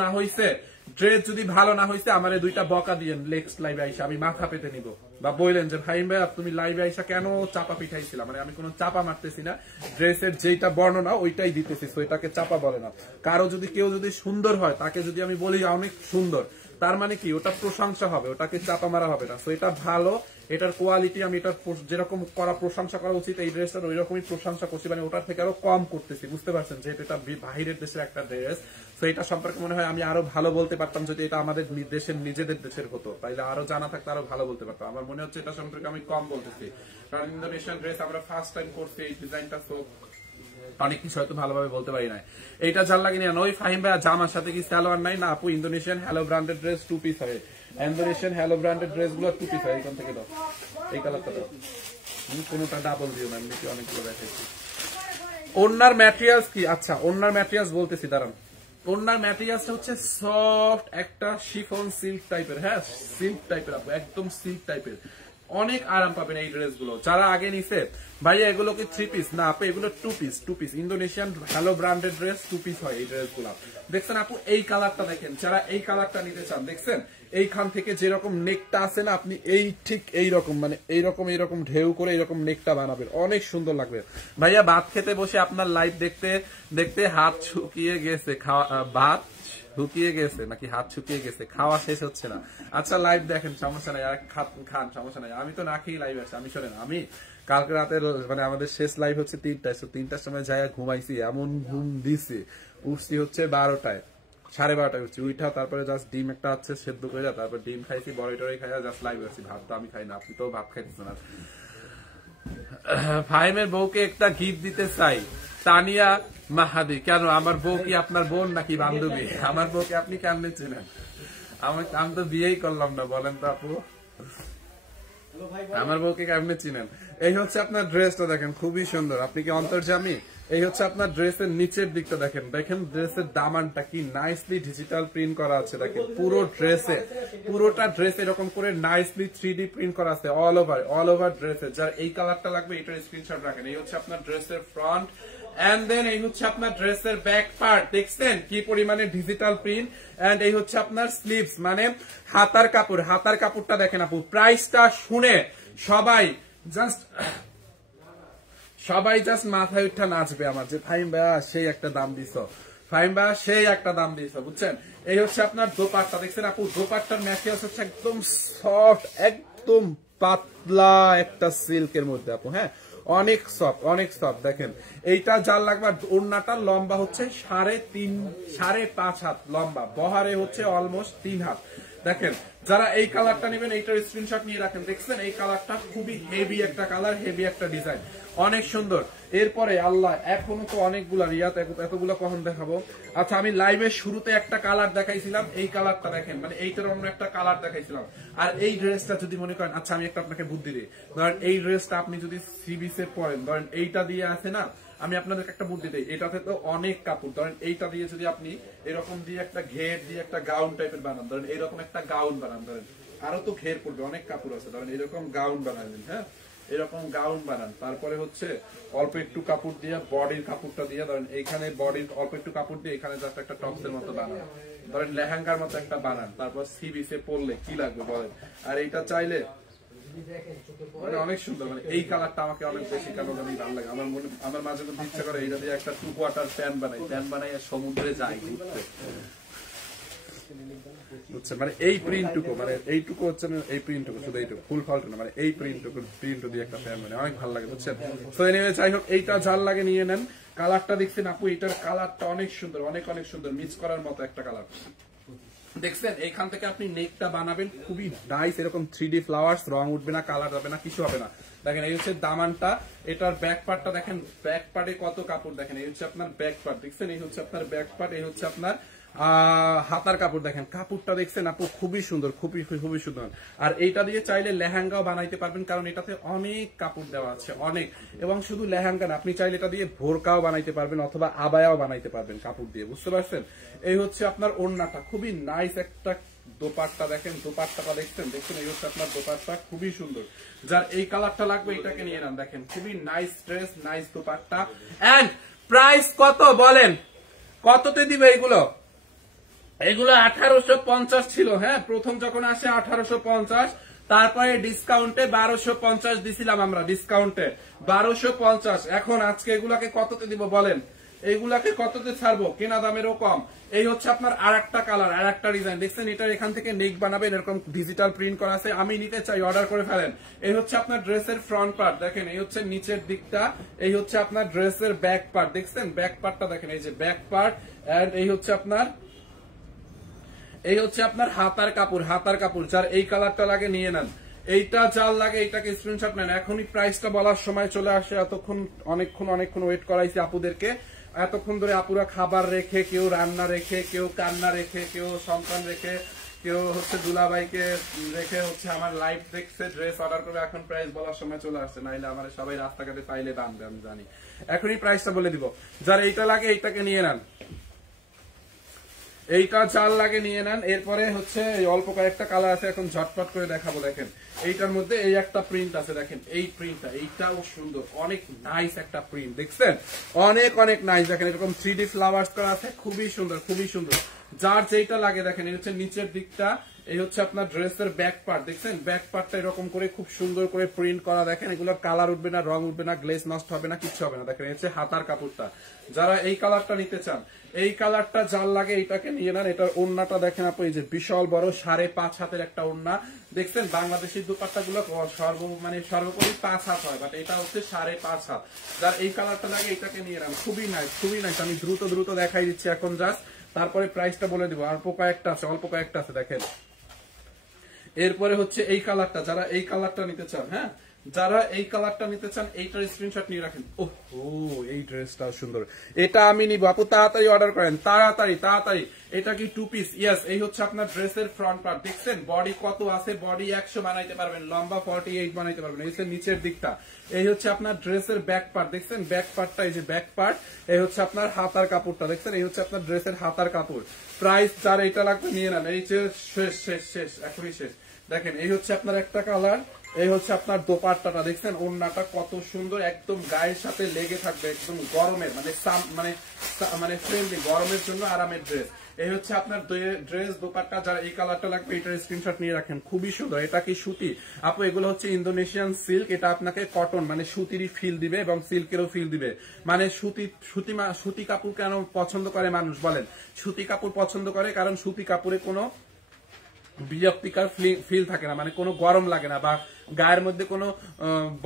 না হয়েছে আমারে 2টা বকা দিয়েন নেক্সট লাইভে আইসা, আমি মাথা পেতে নিব। বা বললেন যে ভাই তুমি লাইভে আইসা কেন চাপা পিঠাইছিলাম, মানে আমি কোনো চাপা মারতেছি না, ড্রেসের যেটা বর্ণনা ওইটাই দিতেছি, তো এটাকে চাপা বলে না। কারো যদি কেউ যদি সুন্দর হয়, তাকে যদি আমি বলি অনেক সুন্দর, তার মানে কি ওটা প্রশংসা হবে, ওটাকে চাপা মারা হবে না। তো এটা ভালো, এটার কোয়ালিটি আমি এটার যেরকম করা প্রশংসা করা উচিত এই ড্রেসটার ওই রকমই প্রশংসা করছি, মানে ওটার থেকে আরো কম করতেছি, বুঝতে পারছেন, যেহেতু এটা বাহিরের দেশের একটা ড্রেস। তো এটা সম্পর্কে মনে হয় আমি আরো ভালো বলতে পারতাম যদি এটা আমাদের দেশের নিজেদের দেশের হতো, তাইলে আরো জানা থাকতো, আরো ভালো বলতে পারতাম। আমার মনে হচ্ছে এটা সম্পর্কে আমি কম বলতেছি, কারণ ইন্দোনেশিয়ান ড্রেস আমরা ফার্স্ট টাইম করছি, এই ডিজাইনটা তো অনেক কিছু হয়তো ভালোভাবে বলতে পারি না। এইটা যার লাগে না। ওই ফাহিম ভাইয়া জামার সাথে কি সালোয়ার নাই? না আপু, Indonesian hello branded dress 2 piece হয়, ইন্দোনেশিয়ান হ্যালো ব্র্যান্ডেড ড্রেস গুলো 2 পিস হয়। এখান থেকে দাও, এই কালারটা দাও, কোনোটা ডাবল দিও না, এমনি অনেকগুলো দেখাইছি। ওড়নার ম্যাটেরিয়ালস কি? আচ্ছা ওড়নার ম্যাটেরিয়ালস বলতেছি, দাঁড়ান। ওড়নার ম্যাটেরিয়ালসটা হচ্ছে সফট একটা শিফন সিল্ক টাইপের, হ্যাঁ সিল্ক টাইপের আপু, একদম সিল্ক টাইপের, অনেক আরাম পাবেন এই ড্রেস গুলো। যারা আগে নিছে ভাইয়া এগুলো কি 3 পিস? না আপু, এগুলো 2 piece. Indonesian hello branded dress 2 piece হয় এই ড্রেস গুলা। দেখছেন আপু, এই কালারটা দেখেন, যারা এই কালারটা নিতে চান, দেখছেন এইখান থেকে যেরকম নেকটা আছে না, আপনি এই ঠিক এইরকম মানে এইরকম ঢেউ করে এইরকম নেকটা বানাবেন, অনেক সুন্দর লাগবে। ভাইয়া ভাত খেতে বসে আপনার লাইভ দেখতে হাত শুকিয়ে গেছে, ভাত শুকিয়ে গেছে নাকি হাত শুকিয়ে গেছে, খাওয়া শেষ হচ্ছে না। আচ্ছা লাইভ দেখেন, সমস্যা নাই, আর খান সমস্যা নাই, আমি তো না খেয়ে লাইভ আসছি। আমি শোনেন, আমি কালকে রাতে মানে আমাদের শেষ লাইভ হচ্ছে 3টার সময় যাই ঘুমাইছি, এমন ঘুম দিছি, উঠছি হচ্ছে 12টায়, 12:30টায় উঠছি, উঠা তারপরে জাস্ট ডিম একটা আছে সেদ্ধ করে, তারপর ডিম খাইছি, বড়ি খাই, জাস্ট লাইভ আসছি। ভাত তো আমি খাই না, আপনি তো ভাত খাইতেছেন না। ফাহিমের বউকে একটা গিফট দিতে চাই, তানিয়া মাহাদি। কেন, আমার বউ কি আপনার বোন নাকি বান্ধবী? আমার বউকে আপনি কেমনে চেনেন? আমি তো বিয়েই করলাম না, বলেন তো আপু, আমার বউকে কেমনে চিনেন? এই হচ্ছে আপনার ড্রেসটা দেখেন, খুবই সুন্দর। আপনি কি অন্তর্জামী? এই হচ্ছে আপনার ড্রেসের নিচের দিকটা দেখেন, ড্রেসের দামানটা কি নাইসলি ডিজিটাল প্রিন্ট করা আছে, দেখেন পুরোটা ড্রেস এরকম করে নাইসলি 3D প্রিন্ট করা আছে অল ওভার ড্রেসে। যার এই কালারটা লাগবে এটার স্ক্রিনশট রাখেন। এই হচ্ছে আপনার ড্রেসের ফ্রন্ট, এন্ড দেন এই হচ্ছে আপনার ড্রেসের ব্যাক পার্ট, দেখছেন কি পরিমাণে ডিজিটাল প্রিন্ট, এন্ড এই হচ্ছে আপনার স্লিভস মানে হাতার কাপড়টা দেখেন আপু। প্রাইসটা শুনে সবাই জাস্ট মাথায় উঠা নাচবে আমার, যে ফাহিম ভাইয়া সেই একটা দাম দিছ, বুঝছেন। এই হচ্ছে আপনার দোপাট্টা, দেখছেন আপু, দোপাট্টার ম্যাটেরিয়ালস হচ্ছে একদম সফট, একদম পাতলা একটা সিল্কের মধ্যে আপু, হ্যাঁ অনেক সফট। দেখেন এইটা যার লাগবে, ওড়নাটার লম্বা হচ্ছে 5.5 হাত লম্বা, বহারে হচ্ছে অলমোস্ট 3 হাত। দেখেন যারা এই কালারটা নেবেন এইটার স্ক্রিনশট নিয়ে রাখেন। দেখছেন এই কালারটা খুবই হেভি একটা কালার, হেভি একটা ডিজাইন, অনেক সুন্দর। এরপরে আল্লাহ এখনো তো অনেকগুলা রিয়াত, এতগুলো কখন দেখাবো। আচ্ছা আমি লাইভের শুরুতে একটা কালার দেখাইছিলাম, এই কালারটা দেখেন, মানে এইটার অন্য একটা কালার দেখাইছিলাম। আর এই ড্রেসটা যদি মনে করেন, আচ্ছা আমি একটা আপনাকে বুদ্ধি দিই, ধরেন এই ড্রেসটা আপনি যদি সিবিসে পরেন, ধরেন এইটা দিয়ে আছে না, আমি আপনাদেরকে একটা বুদ্ধি দিই, এটাতে তো অনেক কাপড়, ধরেন এইটা দিয়ে যদি আপনি এরকম দিয়ে একটা ঘের দিয়ে একটা গাউন টাইপের বানান, ধরেন এরকম একটা গাউন বানান, ধরেন আরো তো ঘের পড়বে, অনেক কাপড় আছে, ধরেন এরকম গাউন বানাবেন, হ্যাঁ এরকম গাউন বানান। তারপরে হচ্ছে অল্প একটু কাপড় দিয়ে বডির কাপড়টা দিয়ে, ধরেন এইখানে বডির অল্প একটু কাপড় দিয়ে এখানে জাস্ট একটা টপসের মতো বানান, ধরেন লেহেঙ্গার মতো একটা বানান, তারপর সিবিসে পরলে কি লাগবে বলেন। আর এইটা চাইলে মানে অনেক সুন্দর, মানে এই কালারটা আমাকে অনেক বেশি কেন জানি ভালো লাগে। আমার মাঝে মধ্যে ইচ্ছা করে এইটা দিয়ে একটা 2 কোয়ার্টার প্যান্ট বানাই আর সমুদ্রে যাই ঘুরতে, বুঝছেন? মানে এই প্রিন্টটুকু, মানে এইটুকু হচ্ছে না, এই প্রিন্টটুকু শুধু এইটুকু ফুল ফল্ট না, মানে এই প্রিন্ট দিয়ে একটা প্যান্ট মানে অনেক ভালো লাগে, বুঝছেন? তো এনিওয়ে যাই হোক, এইটা যার লাগে নিয়ে নেন। কালারটা দেখছেন আপু, এটার কালারটা অনেক সুন্দর, অনেক সুন্দর, মিক্স করার মতো একটা কালার। দেখছেন এইখান থেকে আপনি নেকটা বানাবেন খুবই নাইস, এরকম 3D ফ্লাওয়ার্স, রং উঠবে না, কালার যাবে না, কিছু হবে না। দেখেন এই হচ্ছে দামানটা, এটার ব্যাক পার্টটা দেখেন, ব্যাক পার্টে কত কাপড় দেখেন, এই হচ্ছে আপনার ব্যাক পার্ট, দেখছেন এই হচ্ছে আপনার ব্যাক পার্ট, এই হচ্ছে আপনার হাতার কাপড়, দেখেন কাপড়টা দেখছেন আপু খুবই সুন্দর, খুবই সুন্দর। আর এইটা দিয়ে চাইলে লেহেঙ্গাও বানাইতে পারবেন, কারণ এটাতে অনেক কাপড় দেওয়া আছে, অনেক। এবং শুধু লেহেঙ্গা না, আপনি চাইলে এটা দিয়ে ভোরকাও বানাইতে পারবেন অথবা আবায়াও বানাইতে পারবেন কাপড় দিয়ে, বুঝতে পারছেন? এই হচ্ছে আপনার ওড়নাটা, খুবই নাইস একটা দোপাট্টা, দেখেন দোপাট্টাটা দেখছেন এই হচ্ছে আপনার দোপাট্টা, খুবই সুন্দর। যার এই কালারটা লাগবে এটাকে নিয়ে নেন, দেখেন খুবই nice dress, nice dupatta. And price কত বলেন, কততে দিবে এগুলো? এগুলো 1850 ছিল, হ্যাঁ প্রথম যখন আসে 1850, তারপরে ডিসকাউন্টে 1250 দিছিলাম আমরা, ডিসকাউন্টে 1250। এখন আজকে এগুলাকে কততে দিব বলেন, এইগুলাকে কততে ছাড়বো, কেনা দামেরও কম। এই হচ্ছে আপনার আর একটা কালার, আর একটা ডিজাইন, দেখছেন এটার এখান থেকে নেক বানাবেন, এরকম ডিজিটাল প্রিন্ট করা আছে। আমি নিতে চাই, অর্ডার করে ফেলেন। এই হচ্ছে আপনার ড্রেসের ফ্রন্ট পার্ট, দেখেন এই হচ্ছে নিচের দিকটা, এই হচ্ছে আপনার ড্রেসের ব্যাক পার্ট, দেখছেন ব্যাক পার্টটা দেখেন, এই যে ব্যাক পার্ট। এন্ড এই হচ্ছে আপনার হাতার কাপড়, যার এই কালারটা লাগে নিয়ে নেন। এইটা যার লাগে এইটাকে স্ক্রিনশট নেন, এখনই প্রাইসটা বলার সময় চলে আসে। এতক্ষণ অনেকক্ষণ ওয়েট করাইছি আপুদেরকে, এতক্ষণ ধরে আপুরা খাবার রেখে, কেউ রান্না রেখে, কেউ কান্না রেখে, কেউ সন্তান রেখে, কেউ হচ্ছে দুলাভাইকে রেখে হচ্ছে আমার লাইভ দেখছে, ড্রেস অর্ডার করবে। এখন প্রাইস বলার সময় চলে আসছে, নাইলে আমার সবাই রাস্তাঘাটে পাইলে টানবে, আমি জানি। এখনই প্রাইসটা বলে দিব, যার এইটা লাগে এইটাকে নিয়ে নেন, এইটা চাল লাগে নিয়ে নেন। এরপরে হচ্ছে অল্প কয়েকটা কালার আছে, এখন ঝটপট করে দেখাবো। দেখেন এইটার মধ্যে এই একটা প্রিন্ট আছে, দেখেন এই প্রিন্টটা, এইটাও সুন্দর, অনেক নাইস একটা প্রিন্ট, দেখছেন অনেক নাইস। দেখেন এরকম 3D ফ্লাওয়ার্স করা আছে, খুবই সুন্দর। যার যেটা লাগে দেখেন, এই হচ্ছে নিচের দিকটা, এই হচ্ছে আপনার ড্রেসের ব্যাক পার্ট, দেখছেন ব্যাক পার্টটা এরকম করে খুব সুন্দর করে প্রিন্ট করা, দেখেন এগুলোর কালার উঠবে না, রং উঠবে না, গ্লেজ নষ্ট হবে না, কিচ্ছু হবে না। দেখেন এই হচ্ছে হাতার কাপড়টা, যারা এই কালারটা নিতে চান, এই কালারটা যার লাগে এইটাকে নিয়ে নেন। এটার ওড়নাটা দেখেন আপনি, এই যে বিশাল বড় 5.5 হাতের একটা ওড়না, দেখছেন বাংলাদেশি দুপাট্টা গুলো সর্বোপরি 5 হাত হয়, বাট এটা হচ্ছে 5.5 হাত। যার এই কালারটা লাগে এইটাকে নিয়ে নেন, খুবই নাইস। আমি দ্রুত দেখাই দিচ্ছি এখন জাস্ট, তারপরে প্রাইসটা বলে দিব। অল্প কয়েকটা আছে দেখেন। এরপরে হচ্ছে এই কালারটা, যারা এই কালারটা নিতে চান, হ্যাঁ যারা এই কালারটা নিতে চান, এইটার স্ক্রিনশট নিয়ে রাখেন। ওহ এই ড্রেসটা সুন্দর, এটা আমি নিব আপু, তাড়াতাড়ি অর্ডার করেন, তাড়াতাড়ি। এটা কি 2 পিস? ইয়েস। এই হচ্ছে আপনার ড্রেসের ফ্রন্ট পার্ট, দেখছেন বডি কত আছে, বডি 100 বানাইতে পারবেন, লম্বা 48 বানাইতে পারবেন। এই হচ্ছে নিচের দিকটা, এই হচ্ছে আপনার ড্রেসের ব্যাক পার্ট, দেখছেন ব্যাক পার্টটা, এই যে ব্যাক পার্ট। এই হচ্ছে আপনার হাতার কাপড়টা, দেখছেন এই হচ্ছে আপনার ড্রেসের হাতার কাপড়। প্রাইস যার এইটা লাগবে নিয়ে নেন, এই যে শেষ, এখনই শেষ। দেখেন এই হচ্ছে আপনার একটা কালার, এই হচ্ছে আপনার দোপাট্টাটা, দেখছেন ওড়নাটা কত সুন্দর, একদম গায়ের সাথে লেগে থাকবে, একদম গরমের মানে ফ্রেন্ডলি, গরমের জন্য আরামের ড্রেস। এই হচ্ছে আপনার ড্রেস দোপাট্টা, যারা এই কালারটা লাগবে এটার স্ক্রিনশট নিয়ে রাখেন, খুবই সুন্দর। এটা কি সুতি আপু? এগুলো হচ্ছে ইন্দোনেশিয়ান সিল্ক, এটা আপনাকে কটন মানে সুতিরই ফিল দিবে এবং সিল্কেরও ফিল দিবে। মানে সুতি কাপড় কেন পছন্দ করে মানুষ বলেন? সুতি কাপড় পছন্দ করে কারণ সুতি কাপড়ে কোনো বিরক্তিকর ফিল থাকে না, মানে কোনো গরম লাগে না বা গায়ের মধ্যে কোনো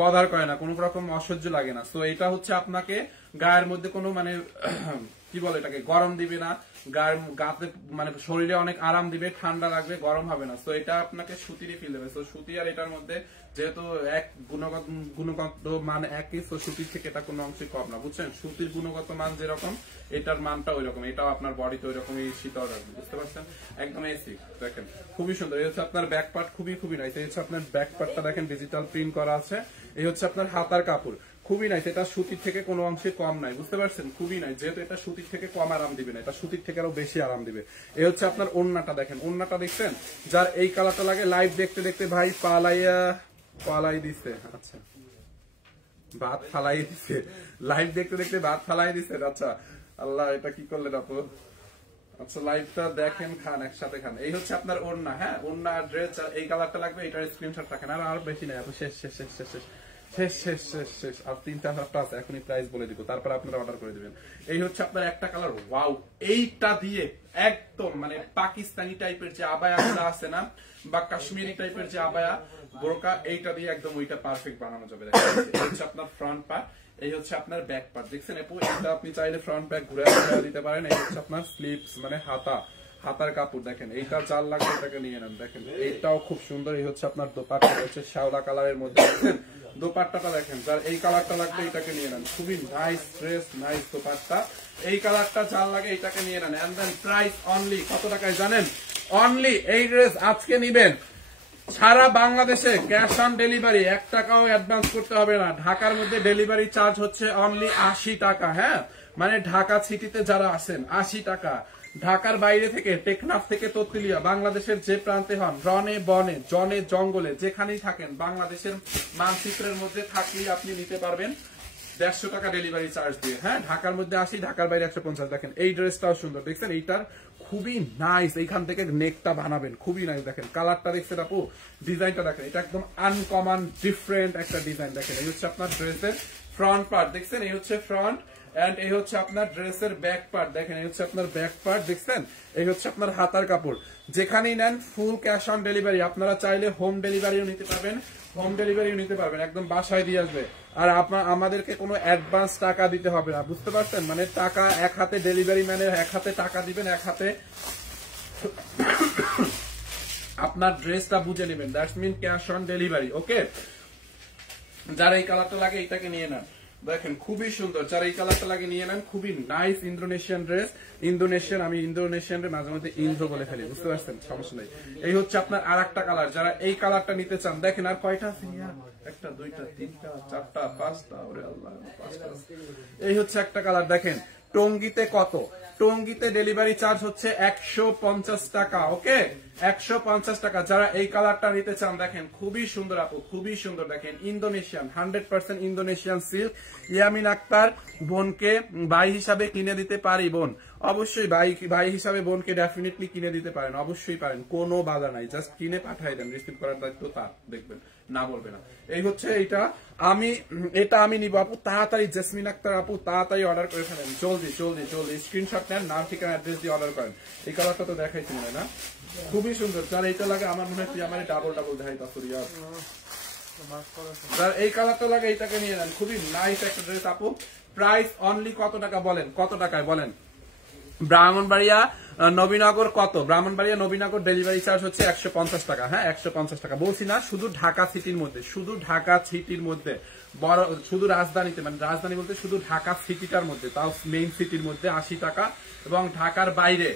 বদার করে না, কোনো রকম অসহ্য লাগে না। তো এটা হচ্ছে আপনাকে গায়ের মধ্যে কোনো মানে কি বলে এটাকে, গরম দিবে না, গাতে মানে শরীরে অনেক আরাম দিবে, ঠান্ডা লাগবে, গরম হবে না। তো এটা আপনাকে সুতিরই ফিল দেবে। তো সুতি আর এটার মধ্যে যেহেতু এক গুণগত মান একই, তো সুতির থেকে এটা কোনো অংশে কম না, বুঝছেন? সুতির গুণগত মান যেরকম, এটার মানটা ওই রকম, এটাও আপনার বডিতে ওই রকমই শীতল রাখবে, বুঝতে পারছেন? একদম এসি। দেখেন খুবই সুন্দর। এই হচ্ছে আপনার ব্যাক পার্ট, খুবই নাইস। এই হচ্ছে আপনার ব্যাক পার্টটা দেখেন ডিজিটাল প্রিন্ট করা আছে। এই হচ্ছে আপনার হাতার কাপড়, খুবই নাইস। এটা সুতির থেকে কোনো অংশে কম নাই, বুঝতে পারছেন? খুবই নাইস। যেহেতু এটা সুতির থেকে কম আরাম দিবে না, এটা সুতির থেকে আরো বেশি আরাম দিবে। এই হচ্ছে আপনার ওড়নাটা দেখেন, ওড়নাটা দেখছেন? যার এই কালারটা লাগে, লাইভ দেখতে দেখতে ভাই পালাই দিচ্ছে। আচ্ছা, ভাত ফালাই দিচ্ছে, লাইভ দেখতে দেখতে ভাত ফালাই দিচ্ছে। আচ্ছা আল্লাহ, এটা কি করলেন আপু? আচ্ছা লাইভটা দেখেন, খান, একসাথে খান। এই হচ্ছে আপনার ওড়না, হ্যাঁ, ওড়না ড্রেস এই কালারটা লাগবে, এটার স্ক্রিনশট রাখেন। আর বেশি নাই আপু, শেষ শেষ শেষ শেষ শেষ শেষ শেষ শেষ শেষ। আর 3টা আছে, এখনই প্রাইস বলে দিব, তারপর আপনারা অর্ডার করে দিবেন। এই হচ্ছে আপনার একটা কালার। ওয়াও, এইটা দিয়ে একদম মানে পাকিস্তানি টাইপের যে আবায়াগুলো আছে না, বা কাশ্মীরি টাইপের যে আবায়া বোরকা, এইটা দিয়ে একদম ওইটা পারফেক্ট বানানো যাবে। এই হচ্ছে আপনার ফ্রন্ট পার্ট, এই হচ্ছে আপনার ব্যাক পার্ট, দেখছেন আপু? এটা আপনি চাইলে ফ্রন্ট ব্যাক ঘুরে দিতে পারেন। এই হচ্ছে আপনার স্লিপস মানে হাতার কাপড়, দেখেন এইটা জাল লাগবে, এটাকে নিয়ে নেন। দেখেন এইটাও খুব সুন্দর। এই হচ্ছে আপনার দোপাট্টা, হচ্ছে শ্যাওলা কালারের মধ্যে, দেখছেন? দোপাট্টাটা দেখেন, যার এই কালারটা লাগবে এটাকে নিয়ে নেন। খুবই নাইস ড্রেস, নাইস দোপাট্টা। এই কালারটা জাল লাগে, এটাকে নিয়ে নেন। এন্ড দেন প্রাইস অনলি কত টাকায় জানেন? অনলি এই ড্রেস আজকে নিবেন সারা বাংলাদেশে ক্যাশ অন ডেলিভারি, 1 টাকাও অ্যাডভান্স করতে হবে না। ঢাকার মধ্যে ডেলিভারি চার্জ হচ্ছে অনলি 80 টাকা, হ্যাঁ, মানে ঢাকা সিটিতে যারা আছেন 80 টাকা। ঢাকার বাইরে থেকে, টেকনাফ থেকে ততুলিয়া, বাংলাদেশের যে প্রান্তে হন, রনে বনে জনে জঙ্গলে যেখানেই থাকেন, বাংলাদেশের মানচিত্রের মধ্যে থাকলেই আপনি নিতে পারবেন 150 টাকা ডেলিভারি চার্জ দিয়ে, হ্যাঁ। ঢাকার মধ্যে 80, ঢাকার বাইরে 150। দেখেন এই ড্রেসটাও সুন্দর, দেখছেন? এইটার খুবই নাইস। এইখান থেকে নেকটা বানাবেন, খুবই নাইস। দেখেন কালারটা দেখছেন আপু, ডিজাইনটা দেখেন, এটা একদম আনকমন ডিফারেন্ট একটা ডিজাইন। দেখেন এই হচ্ছে আপনার ড্রেসের ফ্রন্ট পার্ট, দেখছেন? এই হচ্ছে ফ্রন্ট, এন্ড এই হচ্ছে আপনার ড্রেসের ব্যাক পার্ট, দেখেন এই হচ্ছে আপনার ব্যাক পার্ট, দেখছেন? এই হচ্ছে আপনার হাতার কাপড়। যেখানেই নেন ফুল ক্যাশ অন ডেলিভারি। আপনারা চাইলে হোম ডেলিভারিও নিতে পারবেন, একদম বাসায় দিয়ে আসবে। আর আমাদেরকে কোনো অ্যাডভান্স টাকা দিতে হবে না, বুঝতে পারছেন? মানে টাকা এক হাতে, ডেলিভারি ম্যানের এক হাতে টাকা দিবেন, এক হাতে আপনার ড্রেসটা বুঝে নেবেন। That's mean cash on delivery, okay? যারা এই কালারটা লাগে এটাকে নিয়ে নেন, দেখেন খুবই সুন্দর। যারা এই কালারটা লাগে নিয়ে নেন, খুবই নাইস ইন্দোনেশিয়ান ড্রেস। আমি ইন্দোনেশিয়ান মাঝে মধ্যে ইন্দ্র বলে ফেলি, বুঝতে পারছেন? সমস্যা নেই। এই হচ্ছে আপনার আর একটা কালার। যারা এই কালারটা নিতে চান, দেখেন আর কয়টা আছে? 1টা 2টা 3টা 4টা 5টা, ওরে আল্লাহ 5টা। এই হচ্ছে একটা কালার, দেখেন টঙ্গিতে কত? টঙ্গিতে ডেলিভারি চার্জ হচ্ছে 150 টাকা, ওকে? 150 টাকা। যারা এই কালারটা নিতে চান, দেখেন খুবই সুন্দর আপু, খুবই সুন্দর। দেখেন Indonesian, 100% Indonesian silk. Yamin Akter বোনকে ভাই হিসাবে কিনে দিতে পারি বোন? অবশ্যই ভাই হিসাবে বোনকে ডেফিনেটলি কিনে দিতে পারেন, অবশ্যই পারেন, কোনো বাধা নাই। জাস্ট কিনে পাঠাই দেন, রিসিভ করার দায়িত্ব তার, দেখবেন না বলবে না। এই হচ্ছে এটা আমি নিব আপু, তাড়াতাড়ি জেসমিন আক্তার আপু, তাড়াতাড়ি অর্ডার করে ফেলেন, জলদি স্ক্রিনশট নেন, নাম ঠিকানা অ্যাড্রেস দিয়ে অর্ডার করেন। এই কালারটা তো দেখাইছি মনে হয় না? খুবই সুন্দর। যার এইটা লাগে, আমার মনে হয় তুই আমার ডাবল দেখাই তাছুরি। যার এই কালারটা লাগে এইটাকে নিয়ে নেন, খুবই নাইস একটা ড্রেস আপু। প্রাইস অনলি কত টাকা বলেন? কত টাকায় বলেন? ব্রাহ্মণবাড়িয়া নবীনগর কত? ব্রাহ্মণবাড়িয়া নবীনগর ডেলিভারি চার্জ হচ্ছে 150 টাকা, হ্যাঁ 150 টাকা। বলছি না, শুধু ঢাকা সিটির মধ্যে, বড় শুধু রাজধানীতে, মানে রাজধানী বলতে শুধু ঢাকা সিটিটার মধ্যে, তাও মেইন সিটির মধ্যে 80 টাকা। এবং ঢাকার বাইরে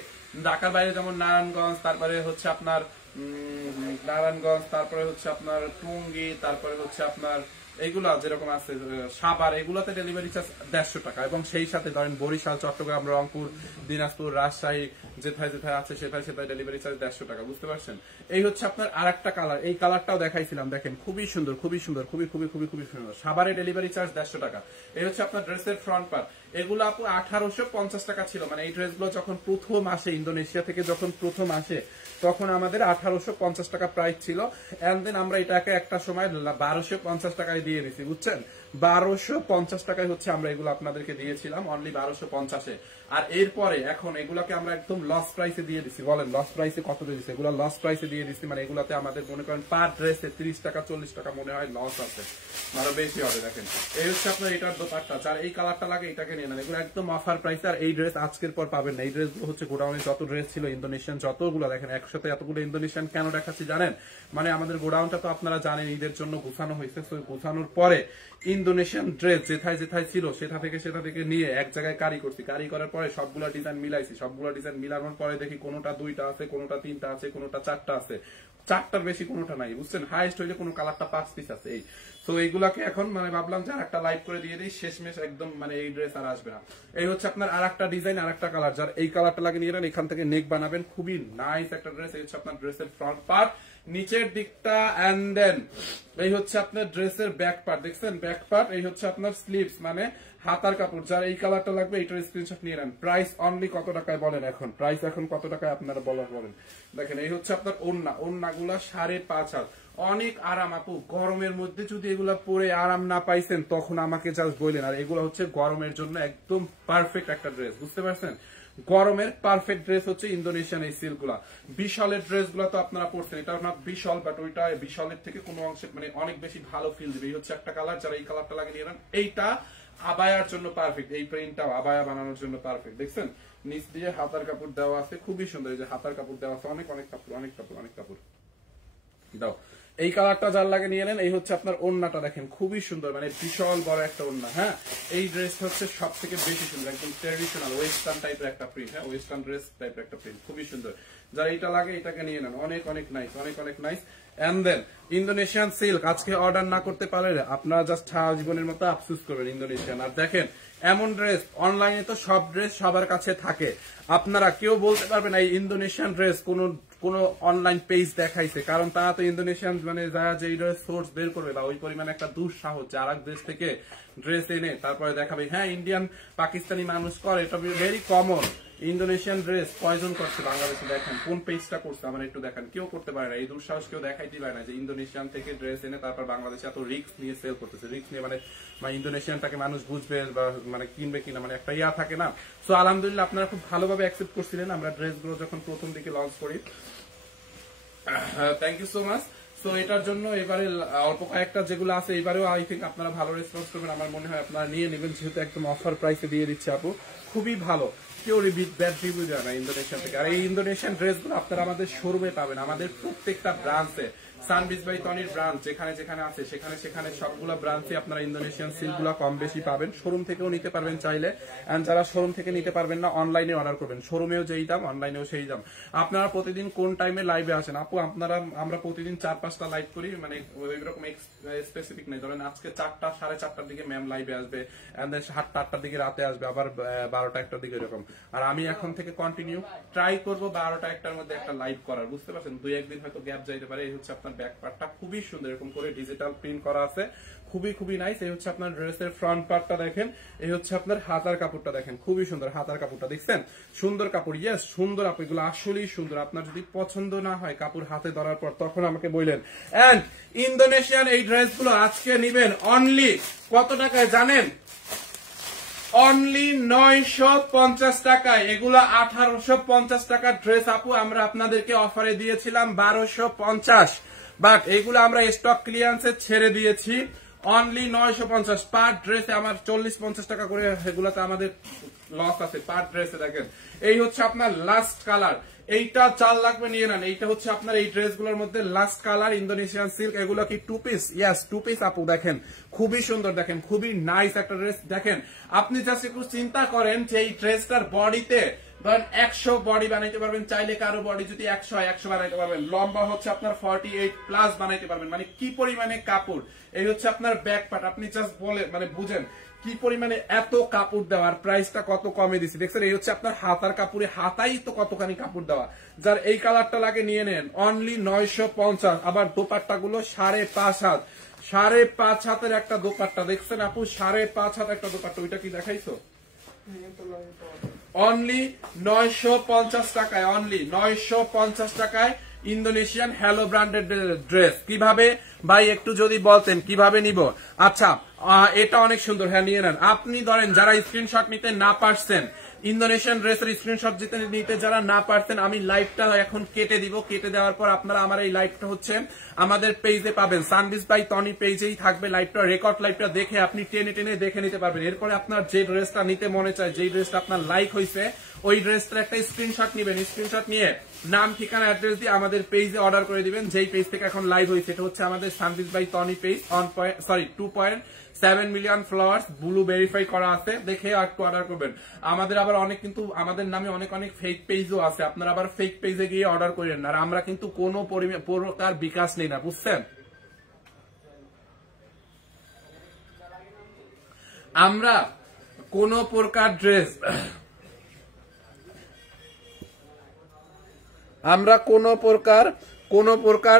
যেমন নারায়ণগঞ্জ, তারপরে হচ্ছে আপনার টুঙ্গি, তারপরে হচ্ছে আপনার এইগুলা যেরকম আছে সাভার, এগুলাতে ডেলিভারি চার্জ 150 টাকা। এবং সেই সাথে ধরেন বরিশাল, চট্টগ্রাম, রংপুর, দিনাজপুর, রাজশাহী, যেথায় আছে সেথায় ডেলিভারি চার্জ 150 টাকা, বুঝতে পারছেন? এই হচ্ছে আপনার আরেকটা কালার, এই কালারটাও দেখাইছিলাম, দেখেন খুবই সুন্দর, খুবই সুন্দর। সাভারে ডেলিভারি চার্জ 150 টাকা। এই হচ্ছে আপনার ড্রেসের ফ্রন্ট পার্ট। এগুলো আপু 1850 টাকা ছিল, মানে এই ড্রেসগুলো যখন প্রথম আসে, ইন্দোনেশিয়া থেকে যখন প্রথম আসে, তখন আমাদের 1850 টাকা প্রাইস ছিল। এন্ড দেন আমরা এটাকে একটা সময় 1250 টাকায় দিয়ে দিছি, বুঝছেন? 1250 টাকায় হচ্ছে আমরা এগুলো আপনাদেরকে দিয়েছিলাম, অনলি 1250-এ। আর এরপরে এখন এগুলাকে আমরা একদম লস প্রাইসে দিয়ে দিচ্ছি, বলেন লস প্রাইসে কত দিয়ে দিচ্ছি? এগুলো লস প্রাইসে দিয়ে দিচ্ছি, মানে এগুলাতে আমাদের মনে করেন পার ড্রেসে 30 টাকা 40 টাকা মনে হয় লস আছে, আরো বেশি হবে। দেখেন এই হচ্ছে আপনার এটার দোপাট্টা, যার এই কালারটা লাগে এটাকে নিয়ে নেন, এগুলো একদম অফার প্রাইস। আর এই ড্রেস আজকের পর পাবেন না, এই ড্রেসগুলো হচ্ছে গোডাউনে যত ড্রেস ছিল ইন্দোনেশিয়ান যতগুলো, দেখেন একসাথে এতগুলো ইন্দোনেশিয়ান কেন দেখাচ্ছি জানেন? মানে আমাদের গোডাউনটা তো আপনারা জানেন ঈদের জন্য গুছানো হয়েছে, গুছানোর পরে ইন্দোনেশিয়ান ড্রেস যেথায় যেথায় ছিল সেটা থেকে নিয়ে এক জায়গায় কারি করছি, কারি করার পরে সবগুলা ডিজাইন মিলাইছি, সবগুলা ডিজাইন মিলানোর পরে দেখি কোনোটা 2টা আছে, কোনোটা 3টা আছে, কোনোটা 4টা আছে, 4টার বেশি কোনোটা নাই, বুঝছেন? হাইস্ট হইলে কোনো কালারটা 5 পিস আছে। এই তো এইগুলাকে এখন মানে ভাবলাম যে আরেকটা লাইভ করে দিয়ে দিই, শেষমেশ একদম মানে এই ড্রেস আর আসবে না। এই হচ্ছে আপনার আরেকটা ডিজাইন, আরেকটা কালার, যার এই কালারটা লাগে নিয়ে নেন, এখান থেকে নেক বানাবেন, খুবই নাইস একটা ড্রেস। এই হচ্ছে আপনার ড্রেসের ফ্রন্ট পার্ট, নিচের দিকটা, এন্ড দেন এই হচ্ছে আপনার ড্রেসের ব্যাক পার্ট, দেখছেন ব্যাক পার্ট। এই হচ্ছে আপনার স্লিভস মানে হাতার কাপড়, যার এই কালারটা লাগবে এটার স্ক্রিনশট নিয়ে নেন। প্রাইস অনলি কত টাকায় বলেন? এখন প্রাইস এখন কত টাকায় আপনারা বলেন? দেখেন এই হচ্ছে আপনার ওড়না, ওড়নাগুলা 5.5 হাত, অনেক আরাম আপু। গরমের মধ্যে যদি এগুলা পরে আরাম না পাইছেন তখন আমাকে জাস্ট বললেন। আর এগুলো হচ্ছে গরমের জন্য একদম পারফেক্ট একটা ড্রেস, বুঝতে পারছেন? গরমের পারফেক্ট ড্রেস হচ্ছে ইন্দোনেশিয়ান এই সিল্ক গুলা। বিশালের ড্রেস গুলা তো আপনারা পড়ছেন, এটা আপনার বিশাল, বাট ওইটা বিশালের থেকে কোনো অংশে মানে অনেক বেশি ভালো ফিল দিবে। এই হচ্ছে একটা কালার, যারা এই কালারটা লাগিয়ে নিয়ে নেন, এইটা আবায়ার জন্য পারফেক্ট, এই প্রিন্টটাও আবায়া বানানোর জন্য পারফেক্ট। দেখছেন নিচ দিয়ে হাতার কাপড় দেওয়া আছে, খুবই সুন্দর। এই যে হাতার কাপড় দেওয়া আছে, অনেক কাপড়, অনেক কাপড় দাও। এই কালারটা যার লাগে নিয়ে নেন। এই হচ্ছে আপনার ওড়নাটা, দেখেন খুবই সুন্দর, মানে বিশাল বড় একটা ওড়না। হ্যাঁ এই ড্রেস হচ্ছে সব থেকে বেশি সুন্দর, একদম ট্রেডিশনাল ওয়েস্টার্ন টাইপের একটা প্রিন্ট। হ্যাঁ ওয়েস্টার্ন ড্রেস টাইপের একটা প্রিন্ট, খুবই সুন্দর। যারা এটা লাগে এটাকে নিয়ে নেন, অনেক নাইস, অনেক nice. And then Indonesian silk আজকে অর্ডার না করতে পারলে আপনারা জাস্ট সারা জীবনের মতো আফসোস করবেন ইন্দোনেশিয়ান। আর দেখেন এমন ড্রেস অনলাইনে তো সব ড্রেস সবার কাছে থাকে, আপনারা কেউ বলতে পারবেন এই ইন্দোনেশিয়ান ড্রেস কোন অনলাইন পেজ দেখাইছে, কারণ তারা তো ইন্দোনেশিয়ান মানে যারা যে সোর্স বের করবে বা ওই পরিমাণে একটা দুঃসাহস যে আর এক দেশ থেকে ড্রেস এনে তারপরে দেখাবে। হ্যাঁ ইন্ডিয়ান পাকিস্তানি মানুষ করে, এটা very common. Indonesian dress poison করছে বাংলাদেশে, দেখেন কোন পেজটা করছে আমার একটু দেখেন, কেউ করতে পারে না, এই দুঃসাহস কেউ দেখাইতে পারে না যে ইন্দোনেশিয়ান থেকে ড্রেস এনে তারপর বাংলাদেশে এত রিস্ক নিয়ে সেল করতেছে। রিস্ক নিয়ে মানে ইন্দোনেশিয়ানটাকে মানুষ বুঝবে বা মানে কিনবে কিনা, মানে একটা ইয়া থাকে না। সো আলহামদুলিল্লাহ আপনারা খুব ভালোভাবে অ্যাকসেপ্ট করছিলেন আমরা ড্রেসগুলো যখন প্রথম দিকে লঞ্চ করি। Thank you so much. So এটার জন্য এবারে অল্প কয়েকটা যেগুলো আছে এবারেও আই থিঙ্ক আপনারা ভালো রেসপন্স করবেন, আমার মনে হয় আপনারা নিয়ে নেবেন, যেহেতু একদম অফার প্রাইসে দিয়ে দিচ্ছে আপু, খুবই ভালো। কেউ ব্যাড রিভিউ দেয় না ইন্দোনেশিয়ান থেকে। আর এই ইন্দোনেশিয়ান ড্রেসগুলো আপনারা আমাদের শোরুমে পাবেন, আমাদের প্রত্যেকটা ব্রাঞ্চে, সানবিজ বাই তনির ব্রাঞ্চ যেখানে যেখানে আছে সেখানে সবগুলো ব্রাঞ্চে আপনারা ইন্দোনেশিয়ান সিল্কগুলো কম বেশি পাবেন। শোরুম থেকেও নিতে পারবেন চাইলে, এন্ড যারা শোরুম থেকে নিতে পারবেন না অনলাইনে অর্ডার করবেন, শোরুমেও যেই দাম অনলাইনেও সেই দাম। আপনারা প্রতিদিন কোন টাইমে লাইভে আসেন আপু? আমরা প্রতিদিন 4-5টা লাইভ করি, মানে ওইরকম স্পেসিফিক নেই। ধরেন আজকে 4টা 4:30টার দিকে ম্যাম লাইভে আসবে, এন্ড দেন 7টা-8টার দিকে রাতে আসবে, আবার 12টা-1টার দিকে এরকম। আর আমি এখন থেকে কন্টিনিউ ট্রাই করবো 12টা-1টার মধ্যে একটা লাইভ করার, বুঝতে পারছেন? 2-1 দিন হয়তো গ্যাপ যাইতে পারে। এই হচ্ছে আপনার ব্যাক পার্টটা, খুবই সুন্দর, এরকম করে ডিজিটাল প্রিন্ট করা আছে, খুবই নাইস। এই হচ্ছে আপনার ড্রেসের ফ্রন্ট পার্টটা দেখেন, এই হচ্ছে আপনার হাতার কাপড়টা দেখেন, খুবই সুন্দর হাতার কাপড়টা, দেখছেন সুন্দর কাপড়। ইয়েস সুন্দর আপু, এগুলো আসলেই সুন্দর। আপনার যদি পছন্দ না হয় কাপড় হাতে ধরার পর তখন আমাকে বললেন। এন্ড ইন্দোনেশিয়ান এই ড্রেসগুলো আজকে নিবেন অনলি কত টাকায় জানেন? অনলি 950 টাকায়। এগুলো 1850 টাকার ড্রেস আপু, আমরা আপনাদেরকে অফারে দিয়েছিলাম 1250, বাট এগুলো আমরা স্টক ক্লিয়ারেন্সে ছেড়ে দিয়েছি অনলি 950 পার ড্রেসে। আমার 40-50 টাকা করে এগুলাতে আমাদের লস আছে পার ড্রেসে। দেখেন এই হচ্ছে আপনার লাস্ট কালার, এইটা 4 লাগবে নিয়ে নেন। এইটা হচ্ছে আপনার এই ড্রেসগুলোর মধ্যে লাস্ট কালার ইন্দোনেশিয়ান সিল্ক। এগুলো কি 2 পিস? ইয়েস 2 পিস আপু। দেখেন খুবই সুন্দর, দেখেন খুবই নাইস একটা ড্রেস। দেখেন আপনি জাস্ট একটু চিন্তা করেন যে এই ড্রেসটার বডিতে ধরেন 100 বডি বানাইতে পারবেন, চাইলে কারো বডি যদি 100 হয় 100 বানাইতে পারবেন। লম্বা হচ্ছে আপনার 48+ বানাইতে পারবেন, মানে কি পরিমাণে কাপড়। এই হচ্ছে আপনার ব্যাক পার্ট, আপনি জাস্ট বলে মানে বুঝেন কি পরিমাণে এত কাপড় দেওয়ার প্রাইসটা কত কমে দিছি, দেখছেন? এই হচ্ছে আপনার হাতার কাপড়ে, হাতাই তো কতখানি কাপড় দেওয়া। যার এই কালারটা লাগে নিয়ে নেন অনলি 950। আবার দোপাট্টা গুলো 5.5 হাত, 5.5 হাতের একটা দোপাট্টা, দেখছেন আপু? 5.5 হাত একটা দোপাট্টা, ওইটা কি দেখাইছো? অনলি 950 টাকায়, অনলি 950 টাকায় ইন্দোনেশিয়ান হ্যালো ব্র্যান্ডেড ড্রেস। কিভাবে ভাই একটু যদি বলতেন কিভাবে নিব? আচ্ছা এটা অনেক সুন্দর, হ্যাঁ নিয়ে নেন। আপনি ধরেন যারা স্ক্রিনশট নিতে না পারছেন, ইন্দোনেশিয়ান ড্রেসের স্ক্রিনশট নিতে যারা না পারছেন, আমি লাইভটা এখন কেটে দিব। কেটে দেওয়ার পর আপনারা আমার এই লাইভটা হচ্ছে আমাদের পেজে পাবেন, সানবিজ বাই টনি পেজেই থাকবে লাইভটা, রেকর্ড লাইভটা দেখে আপনি টেনে টেনে দেখে নিতে পারবেন। এরপরে আপনার যে ড্রেসটা নিতে মনে চায়, যেই ড্রেসটা আপনার লাইক হয়েছে, ওই ড্রেসটার একটা স্ক্রিনশট নেবেন। স্ক্রিনশট নিয়ে নাম, ঠিকানা, অ্যাড্রেস দিয়ে আমাদের পেজে অর্ডার করে দিবেন। যেই পেজ থেকে এখন লাইভ হয়েছে, এটা হচ্ছে আমাদের Sunbiz by Tony page, 2.7 million followers, blue verify করা আছে, দেখে একটু অর্ডার করবেন। আমাদের আবার অনেক কিন্তু আমাদের নামে অনেক অনেক ফেক পেজও আছে, আপনারা আবার ফেক পেজে গিয়ে অর্ডার করেন না। আর আমরা কিন্তু কোনো প্রকার বিকাশ নেই না, বুঝছেন? আমরা কোন প্রকার ড্রেস, আমরা কোন প্রকার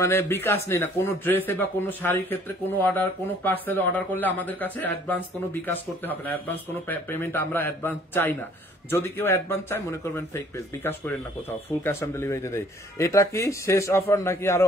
মানে বিকাশ নেই না। কোনো ড্রেসে বা কোনো শাড়ির ক্ষেত্রে কোনো অর্ডার, কোনো পার্সেল অর্ডার করলে আমাদের কাছে অ্যাডভান্স কোনো বিকাশ করতে হবে না। অ্যাডভান্স কোনো পেমেন্ট আমরা অ্যাডভান্স চাই না। যদি কেউ অ্যাডভান্স চায়, মনে করবেন ফেক পেজ, বিকাশ করেন না কোথাও, ফুল ক্যাশ অন ডেলিভারিতে দেয়। এটা কি শেষ অফার নাকি আরো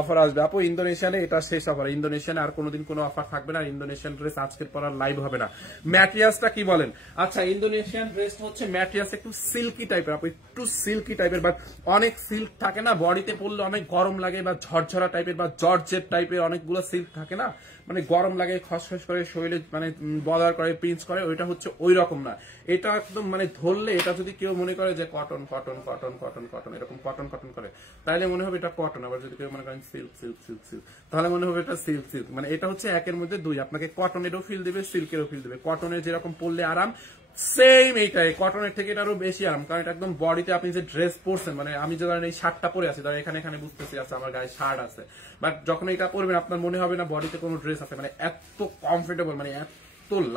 অফার আসবে? আপু ইন্দোনেশিয়ানে এটা শেষ অফার, ইন্দোনেশিয়ানে আর কোনোদিন কোনো অফার থাকবে না। ইন্দোনেশিয়ান ড্রেস আজকের পর আর লাইভ হবে না। ম্যাটেরিয়ালসটা কি বলেন? আচ্ছা, ইন্দোনেশিয়ান ড্রেস হচ্ছে ম্যাটেরিয়ালস একটু সিল্কি টাইপের, আপু একটু সিল্কি টাইপের, বাট অনেক সিল্ক থাকে না, বডিতে পড়লে অনেক গরম লাগে, বা ঝরঝরা টাইপের বা জর্জেট টাইপের অনেকগুলো সিল্ক থাকে না, মানে গরম লাগে, খসখস করে শরীরে মানে বদার করে, পিঞ্চ করে, ওইটা হচ্ছে ওই রকম না। এটা একদম মানে ধরলে, এটা যদি কেউ মনে করে যে cotton cotton cotton cotton cotton এরকম কটন কটন করে, তাহলে মনে হবে এটা কটন। আবার যদি কেউ মনে করেন সিল্ক সিল্ক সিল্ক সিল্ক, তাহলে মনে হবে এটা সিল্ক সিল্ক। মানে এটা হচ্ছে একের মধ্যে দুই, আপনাকে কটনেরও ফিল দিবে, সিল্কেরও ফিল দিবে। কটনের যেরকম পরলে আরাম, সেম এইটাই কটনের থেকে এটা আরো বেশি আরাম, কারণ এটা একদম বডিতে আপনি যে ড্রেস পরছেন, মানে আমি যে ধরেন এই শার্টটা পরে আছি, ধরেন এখানে এখানে বুঝতেছি আছে আমার গায়ে শার্ট আছে, বাট যখন এটা পরবেন আপনার মনে হবে না বডিতে কোনো ড্রেস আছে, মানে এত কমফোর্টেবল, মানে এত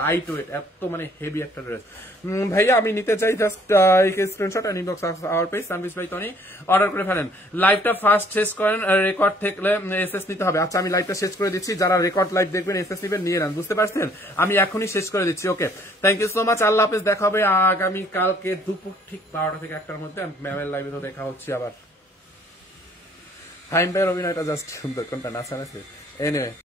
লাইট ওয়েট, এত মানে হেভি একটা ড্রেস। ভাইয়া আমি নিতে চাই, just screenshot and inbox our page Sunbiz by Tony, order করে ফেলেন। লাইভটা ফার্স্ট শেষ করেন, রেকর্ড থাকলে এসএস নিতে হবে। আচ্ছা, আমি লাইভটা শেষ করে দিচ্ছি, যারা রেকর্ড লাইভ দেখবেন এসএস নিবেন, নিয়ে নেন, বুঝতে পারছেন? আমি এখনই শেষ করে দিচ্ছি। ওকে, থ্যাংক ইউ সো মাচ, আল্লাহ হাফেজ। দেখা হবে আগামী কালকে দুপুর ঠিক 12টা থেকে 1টার মধ্যে। ম্যামের লাইভে তো দেখা হচ্ছে আবার। ফাইন ভাইয়ের অভিনয়টা জাস্ট সুন্দর, কোনটা নাচান আছে? এনিওয়ে।